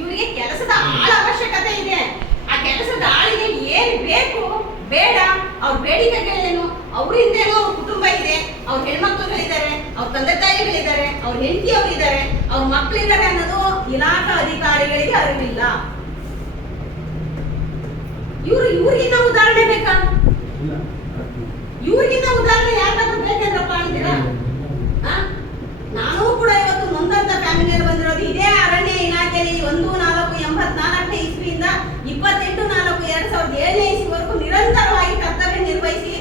ಇವರಿಗೆ ಕೆಲಸದ ಆಳ ಅವಶ್ಯಕತೆ ಇದೆ. ಆ ಕೆಲಸದ ಆಳಿಗೆ ಏನ್ ಬೇಕು ಬೇಡ, ಅವ್ರ ಬೇಡಿಕೆಗಳೇನು, ಅವರಿಂದೇನೋ ಅವ್ರ ಕುಟುಂಬ ಇದೆ, ಅವ್ರ ಹೆಣ್ಮಕ್ಳುಗಳಿದ್ದಾರೆ, ಅವ್ರ ತಂದೆ ತಾಯಿಗಳಿದ್ದಾರೆ, ಅವ್ರ ಹೆಂಡತಿಯವರು ಇದ್ದಾರೆ, ಅವ್ರ ಮಕ್ಕಳಿದ್ದಾರೆ ಅನ್ನೋದು ಇಲಾಖಾ ಅಧಿಕಾರಿಗಳಿಗೆ ಅರಿವಿಲ್ಲ. ಇವ್ರಿಗಿನ್ನ ಉದಾಹರಣೆ ಬೇಕಾ? ಇವ್ರಿಗಿನ್ನ ಉದಾಹರಣೆ ಯಾರಾದ್ರೂ ಬೇಕಂದ್ರಪ್ಪ ಅಂತೀರಾ? ನಾನು ಕೂಡ ಇವತ್ತು ನೊಂದಂತ ಫ್ಯಾಮಿಲಿಯಲ್ಲಿ ಬಂದಿರೋದು ಇದೇ ಅರಣ್ಯ ಇಲಾಖೆಯಲ್ಲಿ 1/4/84 ಇಸ್ವಿಯಿಂದ 28/4/2007 ಇಸ್ವಿವರೆಗೂ ನಿರಂತರವಾಗಿ ಕರ್ತವ್ಯ ನಿರ್ವಹಿಸಿ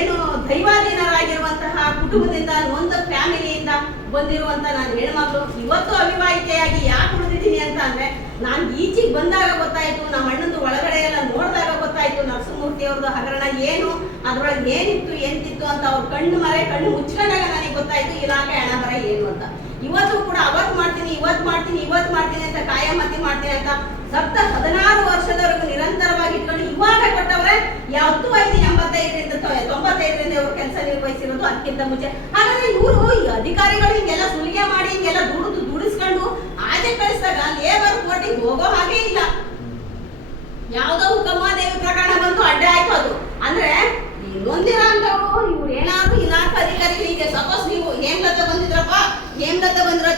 ಏನು ದೈವಾಧೀನರಾಗಿರುವಂತಹ ಕುಟುಂಬದಿಂದ ನೊಂದ ಫ್ಯಾಮಿಲಿಯಿಂದ ಬಂದಿರುವಂತ ನಾನು ಹೆಣ್ಮಕ್ಳು ಇವತ್ತು ಅವಿವಾಹಿತೆಯಾಗಿ ಯಾಕೆ ಉಳಿದಿದ್ದೀನಿ ಅಂತ ಅಂದ್ರೆ, ನಾನು ಈಚೆಗೆ ಬಂದಾಗ ಗೊತ್ತಾಯ್ತು, ನಮ್ಮ ಅಣ್ಣಂದು ಒಳಗಡೆ ಎಲ್ಲ ನೋಡಿದಾಗ ಗೊತ್ತಾಯ್ತು ನರಸಿಂಹಮೂರ್ತಿ ಅವ್ರದ್ದು ಹಗರಣ ಏನು, ಅದ್ರೊಳಗೆ ಏನಿತ್ತು ಎಂತಿತ್ತು ಅಂತ ಅವ್ರ ಕಣ್ಣು ಮುಚ್ಕೊಂಡಾಗ ನನಗೆ ಗೊತ್ತಾಯ್ತು ಇಲಾಖೆ ಹಣ ಬರ ಏನು ಅಂತ. ಇವತ್ತು ಕೂಡ ಅವತ್ತು ಮಾಡ್ತೀನಿ ಅಂತ ಕಾಯಮತಿ ಮಾಡ್ತೀನಿ ಅಂತ ಸತ್ತ 16 ವರ್ಷದವರೆಗೂ ನಿರಂತರವಾಗಿ ಇಟ್ಕೊಂಡು ಇವಾಗ ಕೊಟ್ಟವ್ರೆ 85ರಿಂದ 95ರಿಂದ ಇವರು ಕೆಲಸ ನಿರ್ವಹಿಸಿರೋದು ಅದಕ್ಕಿಂತ ಮುಂಚೆ. ಹಾಗಾದ್ರೆ ಇವರು ಈ ಅಧಿಕಾರಿಗಳು ಹಿಂಗೆಲ್ಲ ಸುಲಿಗೆ ಮಾಡಿ ಹಿಂಗೆಲ್ಲ ದುಡಿಸ್ಕೊಂಡು ಆಚೆ ಕಳಿಸಿದಾಗ ಲೇಬರ್ ಕೋರ್ಟಿಗೆ ಹೋಗೋ ಹಾಗೆ ಇಲ್ಲ. ಯಾವ್ದೋ ಉಕ್ಕಮ್ಮಾದೇವಿ ಪ್ರಕರಣ ಬಂತು, ಅಡ್ಡ ಆಯ್ತು. ಅದು ಅಂದ್ರೆ ನೊಂದಿರ ಅಂತವ್ರು ಇವ್ರು ಏನಾದ್ರು ಇಲಾಖಾ ಅಧಿಕಾರಿಗಳಿಗೆ ಸಪೋಸ್ ನೀವು ಹೇಮಲತಾ ಬಂದಿದ್ರಪ್ಪ,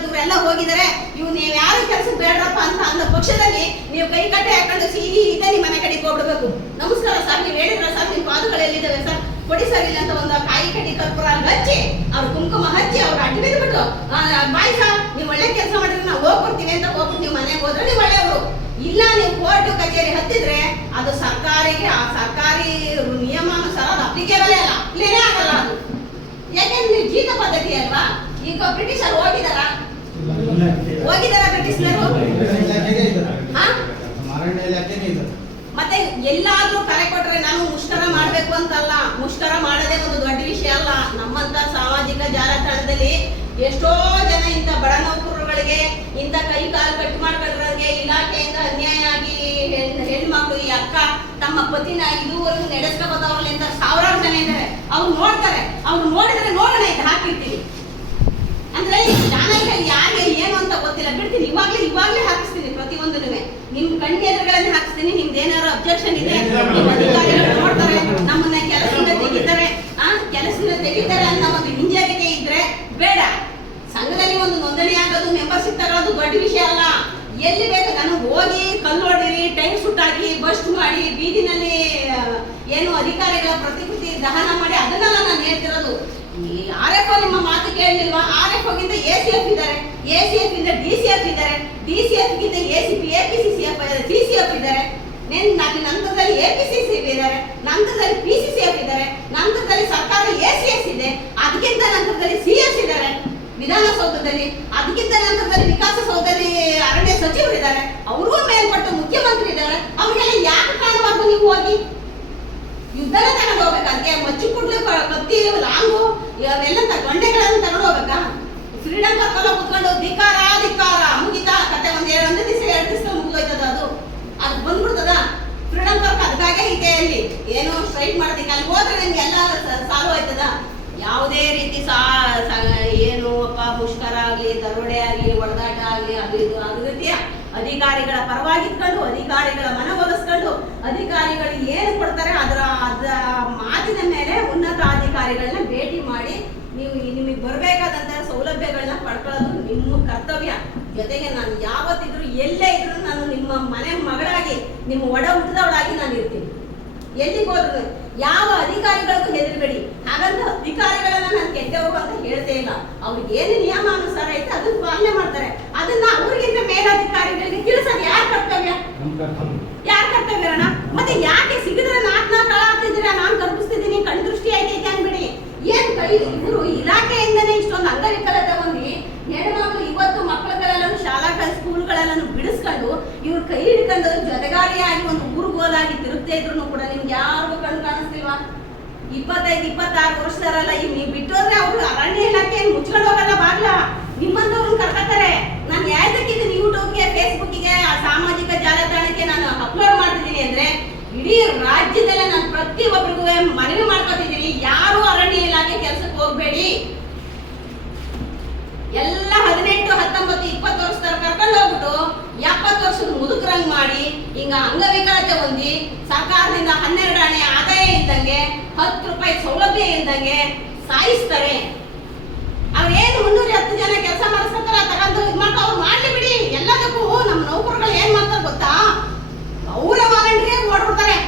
ಇವರೆಲ್ಲ ಹೋಗಿದ್ದಾರೆ, ನೀವು ಯಾರು ಕೆಲಸಕ್ಕೆ ಬೇಡ್ರಪ್ಪ ಅಂತ ಅಂದ ಪಕ್ಷದಲ್ಲಿ ನೀವು ಕೈ ಕಟ್ಟೆ ಹಾಕೊಂಡು ಸೀದಾ ನಿಮ್ಮ ಮನೆ ಕಡೆಗೆ ಹೋಗ್ಬಿಡ್ಬೇಕು. ನಮಸ್ಕಾರ ಸರ್, ನೀವು ಹೇಳಿದ್ರ ಸರ್, ನಿಮ್ಮ ಪಾದಗಳು ಎಲ್ಲಿದ್ದಾವೆ ಸರ್, ಕೊಡಿ ಸರ್ ಇಲ್ಲ ಅಂತ ಒಂದು ಕಾಯಿ ಕಡಿ ಕರ್ಪೂರ ಹಚ್ಚಿ ಅವ್ರ ಕುಂಕುಮ ಹಚ್ಚಿ ಅವ್ರು ಅಡ್ಡಿ ಬಿದ್ದುಬಿಟ್ಟು ಬಾಯ್ ಸರ್ ನೀವು ಒಳ್ಳೆ ಕೆಲಸ ಮಾಡಿದ್ರೆ ನಾವು ಹೋಗ್ಬಿಡ್ತೀವಿ ಅಂತ ಹೋಗ್ಬಿಟ್ಟು ನೀವು ಮನೆಗೆ ಹೋದ್ರೆ ನೀವು ಒಳ್ಳೆಯವರು. ಇಲ್ಲ ನೀವು ಕೋರ್ಟ್ ಕಚೇರಿ ಹತ್ತಿದ್ರೆ ಅದು ಸರ್ಕಾರಿಗೆ ಆ ಸರ್ಕಾರಿ ನಿಯಮಾನುಸಾರ ಅದು ಅಪ್ಲಿಕೇಬಲ್ ಅಲ್ಲ, ಅಪ್ಲೇನೇ ಆಗಲ್ಲ ಅದು. ಯಾಕೆಂದ್ರೆ ನೀವು ಜೀತ ಪದ್ಧತಿ ಅಲ್ವಾ. ಈಗ ಬ್ರಿಟಿಷರು ಹೋಗಿದಾರ ಬ್ರಿಟಿಷರು ಮತ್ತೆ ಎಲ್ಲಾದ್ರೂ ಕರೆ ಕೊಟ್ರೆ ನಾನು ಮುಷ್ಕರ ಮಾಡ್ಬೇಕು ಅಂತಲ್ಲ, ಮುಷ್ಕರ ಮಾಡೋದೇ ಒಂದು ದೊಡ್ಡ ವಿಷಯ ಅಲ್ಲ. ನಮ್ಮಂತ ಸಾಮಾಜಿಕ ಜಾಲತಾಣದಲ್ಲಿ ಎಷ್ಟೋ ಜನ ಇಂಥ ಬಡ ನೌಕರರುಗಳಿಗೆ, ಇಂಥ ಕೈ ಕಾಲು ಕಟ್ ಮಾಡ್ಕೊಳ್ಳೋರಿಗೆ ಇಲಾಖೆಯಿಂದ ಅನ್ಯಾಯ ಆಗಿ ಹೆಣ್ಮಕ್ಳು ಈ ಅಕ್ಕ ತಮ್ಮ ಪತಿನ ಇದುವರೆಗೂ ನಡೆಸ್ಕೋಬೋದವ್ರಲ್ಲಿ ಅಂತ ಸಾವಿರಾರು ಜನ ಇದ್ದಾರೆ. ಅವ್ರು ನೋಡ್ತಾರೆ, ಅವ್ರು ನೋಡಿದ್ರೆ ನೋಡೋಣ ಇದು ಹಾಕಿರ್ತೀವಿ ಅಂದ್ರೆ ಚಾನಲ್ಗಳಲ್ಲಿ ಯಾರಿಗೆ ಏನು ಅಂತ ಗೊತ್ತಿಲ್ಲ, ಬಿಡ್ತೀನಿ ಇವಾಗ್ಲೇ ಹಾಕಿಸ್ತೀನಿ ಪ್ರತಿಯೊಂದನ್ನು. ನಿಮ್ ಕಣ್ಣಿಗೆ ಎದುರುಗಳನ್ನೇ ಹಾಕಿಸ್ತೀನಿ. ನಿಮ್ದು ಏನಾದ್ರು ಅಬ್ಜೆಕ್ಷನ್ ಇದೆ ಅಧಿಕಾರಿಗಳು ನೋಡ್ತಾರೆ, ನಮ್ಮನ್ನ ಕೆಲಸದಿಂದ ತೆಗಿತಾರೆ ಅನ್ನೋ ಒಂದು ಹಿಂಜರಿಕೆ ಇದ್ರೆ ಬೇಡ. ಸಂಘದಲ್ಲಿ ಒಂದು ನೋಂದಣಿ ಆಗೋದು, ಮೆಂಬರ್ಶಿಪ್ ತಗೊಳ್ಳೋದು ದೊಡ್ಡ ವಿಷಯ ಅಲ್ಲ. ಎಲ್ಲಿ ಬೇಕು ನಾನು ಹೋಗಿ ಕಲ್ಲೊಡಿರಿ, ಟೈಮ್ ಸುಟ್ಟಾಗಿ, ಬಸ್ಟ್ ಮಾಡಿ, ಬೀದಿನಲ್ಲಿ ಏನು ಅಧಿಕಾರಿಗಳ ಪ್ರತಿಕೃತಿ ದಹನ ಮಾಡಿ ಅದನ್ನೆಲ್ಲ ನಾನು ಹೇಳ್ತಿರೋದು. RFO ನಿಮ್ಮ ಮಾತು ಕೇಳಲಿಲ್ವಾ? RFO ಗಿಂತ ACF ಇದ್ದಾರೆ, ACF ಇಂದ DCF ಇದ್ದಾರೆ, DCF ಗಿಂತ ACP, APCCF, CCF ಇದ್ದಾರೆ, ನಂತರದಲ್ಲಿ APCC ಇದ್ದಾರೆ, ನಂತರದಲ್ಲಿ PCCF ಇದ್ದಾರೆ, ನಂತರದಲ್ಲಿ ಸರ್ಕಾರ ACS ಇದೆ, ಅದಕ್ಕಿಂತ ನಂತರದಲ್ಲಿ CS ಇದ್ದಾರೆ ವಿಧಾನಸೌಧದಲ್ಲಿ, ಅದಕ್ಕಿಂತ ನಂತರದಲ್ಲಿ ವಿಕಾಸಸೌಧದಲ್ಲಿ ಅರಣ್ಯ ಸಚಿವರು ಇದ್ದಾರೆ, ಅವ್ರಿಗೂ ಮೇಲ್ಪಟ್ಟು ಮುಖ್ಯಮಂತ್ರಿ ಇದ್ದಾರೆ. ಅವ್ರಿಗೆಲ್ಲ ಯಾಕೆ ಕಾಣಬಾರ್ದು? ನೀವು ಹೋಗಿ ಯುದ್ಧನ ತಗೊಂಡು ಹೋಗ್ಬೇಕಾ? ಅದಕ್ಕೆ ಮಚ್ಚು ಕುಡ್ಲು, ಕತ್ತಿ, ಲಾಂಗು ಅವೆಲ್ಲ ಗೊಂಡೆಗಳನ್ನು ತಗೊಂಡು ಹೋಗ್ಬೇಕಾ? ಫ್ರೀಡಂ ಪಾರ್ಕಲ್ಲ ಕುತ್ಕೊಂಡು ಧಿಕ್ಕಾರ ಮುಗಿತಾ ಕತೆ ಒಂದು ದಿವಸ ಮುಗಿದೋಯ್ತದ. ಅದು ಬಂದ್ಬಿಡ್ತದ ಫ್ರೀಡಂ ಪಾರ್ಕ್. ಅದಕ್ಕಾಗೆ ಇದೆ ಅಲ್ಲಿ ಏನು ಸ್ಟ್ರೈಕ್ ಮಾಡೋದಕ್ಕೆ. ಅಲ್ಲಿ ಹೋದ್ರೆ ನಿಮ್ಗೆ ಎಲ್ಲ ಸಾಲ್ವ್ ಆಯ್ತದ. ಯಾವುದೇ ರೀತಿ ಏನು ಮುಷ್ಕರ ಆಗ್ಲಿ, ದರೋಡೆ ಆಗ್ಲಿ, ಹೊಡೆದಾಟ ಆಗ್ಲಿ, ಅದು ಇದು ಅದು ರೀತಿಯ ಅಧಿಕಾರಿಗಳ ಪರವಾಗಿ ಇಟ್ಕೊಂಡು, ಅಧಿಕಾರಿಗಳ ಮನವೊಲಿಸ್ಕೊಂಡು, ಅಧಿಕಾರಿಗಳು ಏನು ಕೊಡ್ತಾರೆ ಅದರ ಮಾತಿನ ಮೇಲೆ ಉನ್ನತ ಅಧಿಕಾರಿಗಳನ್ನ ಭೇಟಿ ಮಾಡಿ ನಿಮಗೆ ಬರಬೇಕಾದಂತಹ ಸೌಲಭ್ಯಗಳನ್ನ ಪಡ್ಕೊಳ್ಳೋದು ನಿಮ್ಮ ಕರ್ತವ್ಯ. ಜೊತೆಗೆ ನಾನು ಯಾವತ್ತಿದ್ರು ಎಲ್ಲೇ ಇದ್ರು ನಾನು ನಿಮ್ಮ ಮನೆ ಮಗಳಾಗಿ, ನಿಮ್ಮ ಒಡ ಹುಟ್ಟಿದವಳಾಗಿ ನಾನು ಇರ್ತೀನಿ. ಎಲ್ಲಿಗೆ ಹೋದ್ರು ಯಾವ ಅಧಿಕಾರಿಗಳಿಗೂ ಹೆದರಬೇಡಿ. ಹಾಗಂತ ಅಧಿಕಾರಿಗಳನ್ನ ನಾನು ಕೆಟ್ಟ ಹೋಗುವಂತ ಹೇಳ್ತೇ ಇಲ್ಲ. ಅವ್ರಿಗೆ ಏನು ನಿಯಮಾನುಸಾರ ಐತೆ ಅದನ್ನ ಪಾಲನೆ ಮಾಡ್ತಾರೆ. ಅದನ್ನ ಅವ್ರಿಗಿಂತ ಮೇಲಧಿಕಾರಿಗಳಿಗೆ ತಿಳಿಸೋದು ಯಾರ ಕರ್ತವ್ಯ? ಅಣ್ಣ. ಮತ್ತೆ ಯಾಕೆ ಸಿಗಿದ್ರೆ 4 ಹಾಕ್ತಿದ್ದೀರಾ? ನಾನು ಕಲ್ಪಿಸ್ತಿದ್ದೀನಿ, ಕಣ್ ದೃಷ್ಟಿ ಐತೈತೆ ಅನ್ಬಿಡಿ. ಏನ್ ಕೈ ಇವರು ಇಲಾಖೆಯಿಂದನೇ ಇಷ್ಟೊಂದು ಅಂಗವಿಕಲತೆ ಹೊಂದಿ ಹೆಣ್ಮಕ್ಳು ಇವತ್ತು ಮಕ್ಕಳುಗಳೆಲ್ಲರೂ ಶಾಲಾ ಸ್ಕೂಲ್ಗಳೆಲ್ಲೂ ಬಿಡಿಸ್ಕೊಂಡು ಇವ್ರು ಕೈ ಹಿಡ್ಕೊಂಡು ಜೊತೆಗಾರಿಯಾಗಿ ಒಂದು ಊರುಗೋಲಾಗಿ ತಿರುಗ್ತಾ ಇದ್ರು ಕೂಡ ನಿಮ್ಗೆ ಯಾರಿಗೂ ಕಣ್ಣು ಕಾಣಿಸ್ತಿಲ್ವಾ? 25-26 ವರ್ಷದವರಲ್ಲ, ಈಗ ನೀವು ಬಿಟ್ಟೋದ್ರೆ ಅವರು ಅರಣ್ಯ ಇಲಾಖೆ ಮುಚ್ಕೊಂಡು ಹೋಗಲ್ಲ, ಬಾಗ್ಲ ನಿಮ್ಮಂತವ್ರನ್ನ ಕರ್ಕೊತಾರೆ. ನಾನು ಯಾವ್ದಕ್ಕಿದ್ದೀನಿ ಯೂಟ್ಯೂಬ್ಗೆ, ಫೇಸ್ಬುಕ್ಗೆ, ಸಾಮಾಜಿಕ ಜಾಲತಾಣಕ್ಕೆ ನಾನು ಅಪ್ಲೋಡ್ ಮಾಡ್ತಿದ್ದೀನಿ ಅಂದ್ರೆ ಇಡೀ ರಾಜ್ಯದಲ್ಲೇ ನಾನು ಪ್ರತಿಯೊಬ್ಬರಿಗೂ ಮನವಿ ಮಾಡ್ಕೊತಿದ್ದೀನಿ, ಯಾರು ಅರಣ್ಯ ಇಲಾಖೆ ಕೆಲಸಕ್ಕೆ ಹೋಗ್ಬೇಡಿ. ಎಲ್ಲ 18, 19, 20 ವರ್ಷದವ್ರು ಕರ್ಕೊಂಡು ಹೋಗ್ಬಿಟ್ಟು ಹಿಂಗ ಅಂಗವಿಕಲತೆ ಹೊಂದಿ ಸರ್ಕಾರದಿಂದ 12 ಆಣೆ ಆದಾಯ ಇದ್ದಂಗೆ 10 ರೂಪಾಯಿ ಸೌಲಭ್ಯ ಇದ್ದಂಗೆ ಸಾಯಿಸ್ತಾರೆ. ಅವ್ರೇನು 310 ಜನ ಕೆಲಸ ಮಾಡಿಸ್ಕೊತಾರ ತಗೊಂಡು ಇದು ಮಾಡ್ಕೊ ಅವ್ರು ಮಾಡ್ಲಿ ಬಿಡಿ. ಎಲ್ಲದಕ್ಕೂ ನಮ್ಮ ನೌಕರಗಳು ಏನ್ ಮಾಡ್ತಾರೆ ಗೊತ್ತಾ, ಅವರ ವಾಲಂಟ್ರಿಯಾಗಿ ಓಡ್ಬಿಡ್ತಾರೆ.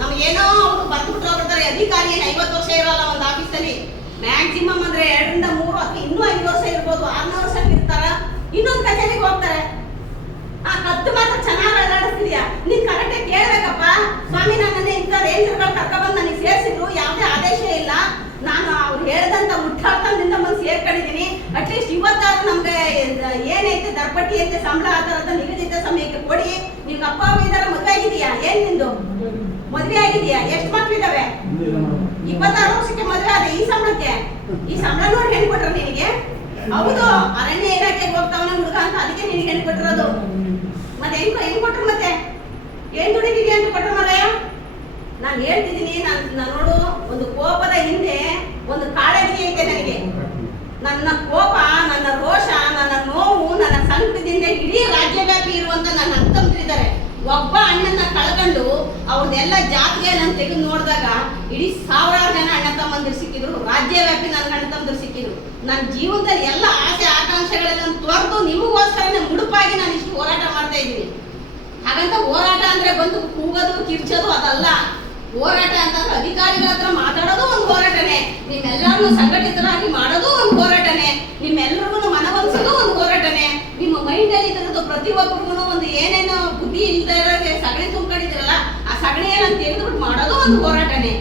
ನಮ್ಗೇನೋ ಅವ್ರು ಬರ್ದ್ಬಿಟ್ಟು ಹೋಗ್ಬಿಡ್ತಾರೆ. ಅಧಿಕಾರಿ ಏನು 50 ವರ್ಷ ಇರೋಲ್ಲ ಒಂದು ಆಫೀಸಲ್ಲಿ, ಮ್ಯಾಕ್ಸಿಮಮ್ ಅಂದ್ರೆ 2 ರಿಂದ 3 ಅಥವಾ ಇನ್ನೂ 5 ವರ್ಷ ಇರ್ಬೋದು, 6 ವರ್ಷ ಇರ್ತಾರ. ಇನ್ನೊಂದು ಕಚೇರಿಗೆ ಹೋಗ್ತಾರೆ. ಆ ಕತ್ತು ಮಾತ್ರ ಚೆನ್ನಾಗಿ ಅಲ್ಲಾಡಿಸ್ತಿದ್ಯಾ, ನೀನ್ ಕರೆಕ್ಟಾಗಿ ಕೇಳ್ಬೇಕಪ್ಪ. ಸ್ವಾಮಿ ನನ್ನನ್ನೇ ಇಂಥ ರೇಂಜರ್ಗಳು ಕರ್ಕೊಂಡ್ಬಂದು ನನಗೆ ಸೇರಿಸಿದ್ರು, ಯಾವುದೇ ಆದೇಶ ಇಲ್ಲ, ನಾನು ಅವ್ರು ಹೇಳ್ದಂತ ಮುಟ್ಟಾಳ್ತನದಿಂದ ಬಂದು ಸೇರ್ಕೊಂಡಿದ್ದೀನಿ. ಅಟ್ಲೀಸ್ಟ್ ಇವತ್ತಾದ್ರೂ ನಮ್ಗೆ ಏನೈತೆ ದರ್ಪಟ್ಟಿ ಐತೆ ಸಂಬಳ ಆ ಥರದ ನಿಗದಿತ ಸಮಯಕ್ಕೆ ಕೊಡಿ. ನಿಮ್ಗೆ ಅಪ್ಪ ಅಮ್ಮ ಇದಾರ, ಮದುವೆ ಆಗಿದೆಯಾ? ಏನ್ ನಿಂದು ಮದುವೆ ಆಗಿದೆಯಾ? ಎಷ್ಟು ಮಕ್ಳಿದಾವೆ? 26 ವರ್ಷಕ್ಕೆ ಮದುವೆ ಆದ. ಈ ಸಂಬಳಕ್ಕೆ ಈ ಸಂಬಳ ನೋಡಿ ಹೆಣ್ಣು ಕೊಟ್ರ ನಿನಗೆ? ಹೌದು, ಅರಣ್ಯ ಇಲಾಖೆಗೆ ಹೋಗ್ತಾವನೆ ಹುಡುಗ ಅಂತ, ಅದಕ್ಕೆ ನಿನಗೆ ಹೆಣ್ಣು ಕೊಟ್ಟಿರೋದು. ಮತ್ತೆ ಹೆಂಗ್ ಕೊಟ್ರು? ಮತ್ತೆ ಏನ್ ದುಡಿದಿದ್ಯಾ ಅಂತ ಕೊಟ್ರ ಮರಯ್ಯ? ನಾನು ಹೇಳ್ತಿದ್ದೀನಿ, ನಾನು ನೋಡು, ಒಂದು ಕೋಪದ ಹಿಂದೆ ಒಂದು ಕಾಳಜಿ ಐತೆ ನನಗೆ. ನನ್ನ ಕೋಪ, ನನ್ನ ರೋಷ, ನನ್ನ ನೋವು, ನನ್ನ ಸಂಕಟದಿಂದ ಇಡೀ ರಾಜ್ಯವ್ಯಾಪಿ ಇರುವಂತ ನನ್ನ ಅಣ್ಣತಮ್ಮಂದಿರಿದ್ದಾರೆ. ಒಬ್ಬ ಅಣ್ಣನ ಕಳ್ಕೊಂಡು ಅವ್ರದ್ದೆಲ್ಲ ಜಾತಿಗೆ ನಾನು ತೆಗೆದು ನೋಡಿದಾಗ ಇಡೀ 1000 ಜನ ಅಣ್ಣ ತಮ್ಮಂದಿರು ಸಿಕ್ಕಿದ್ರು. ರಾಜ್ಯವ್ಯಾಪಿ ನನ್ನ ಅಣ್ಣ ತಮ್ಮಂದಿರು ಸಿಕ್ಕಿದ್ರು. ನನ್ನ ಜೀವನದಲ್ಲಿ ಎಲ್ಲ ಆಸೆ ಆಕಾಂಕ್ಷೆಗಳನ್ನ ತೊರೆದು ನಿಮಗೋಸ್ಕರನೇ ಮುಡುಪಾಗಿ ನಾನು ಇಷ್ಟು ಹೋರಾಟ ಮಾಡ್ತಾ ಇದ್ದೀನಿ. ಹಾಗಂತ ಹೋರಾಟ ಅಂದ್ರೆ ಬಂದು ಕೂಗೋದು ಕಿರ್ಚೋದು ಅದಲ್ಲ. ಹೋರಾಟ ಅಂತಂದ್ರೆ ಅಧಿಕಾರಿಗಳ ಹತ್ರ ಮಾತಾಡೋದು ಒಂದು ಹೋರಾಟನೇ, ನಿಮ್ಮೆಲ್ಲರನ್ನು ಸಂಘಟಿತರಾಗಿ ಮಾಡೋದು ಒಂದು ಹೋರಾಟನೇ, ನಿಮ್ಮೆಲ್ಲರಿಗೂ ಮನವೊಲಿಸೋದು ಒಂದು ಹೋರಾಟನೇ. ನಿಮ್ಮ ಮೈಂಡ್ ಅಲ್ಲಿ ಇರೋದು ಪ್ರತಿಯೊಬ್ಬರಿಗೂ ಒಂದು ಏನೇನೋ ಬುದ್ಧಿ ಇಲ್ದೇ ಇರೋದೇ ಸಗಣಿ ತುಂಬ್ಕೊಂಡಿದ್ರಲ್ಲ, ಆ ಸಗಣಿಯನ್ನ ತೆಗೆದುಬಿಟ್ಟು ಮಾಡೋದು ಒಂದು ಹೋರಾಟನೇ.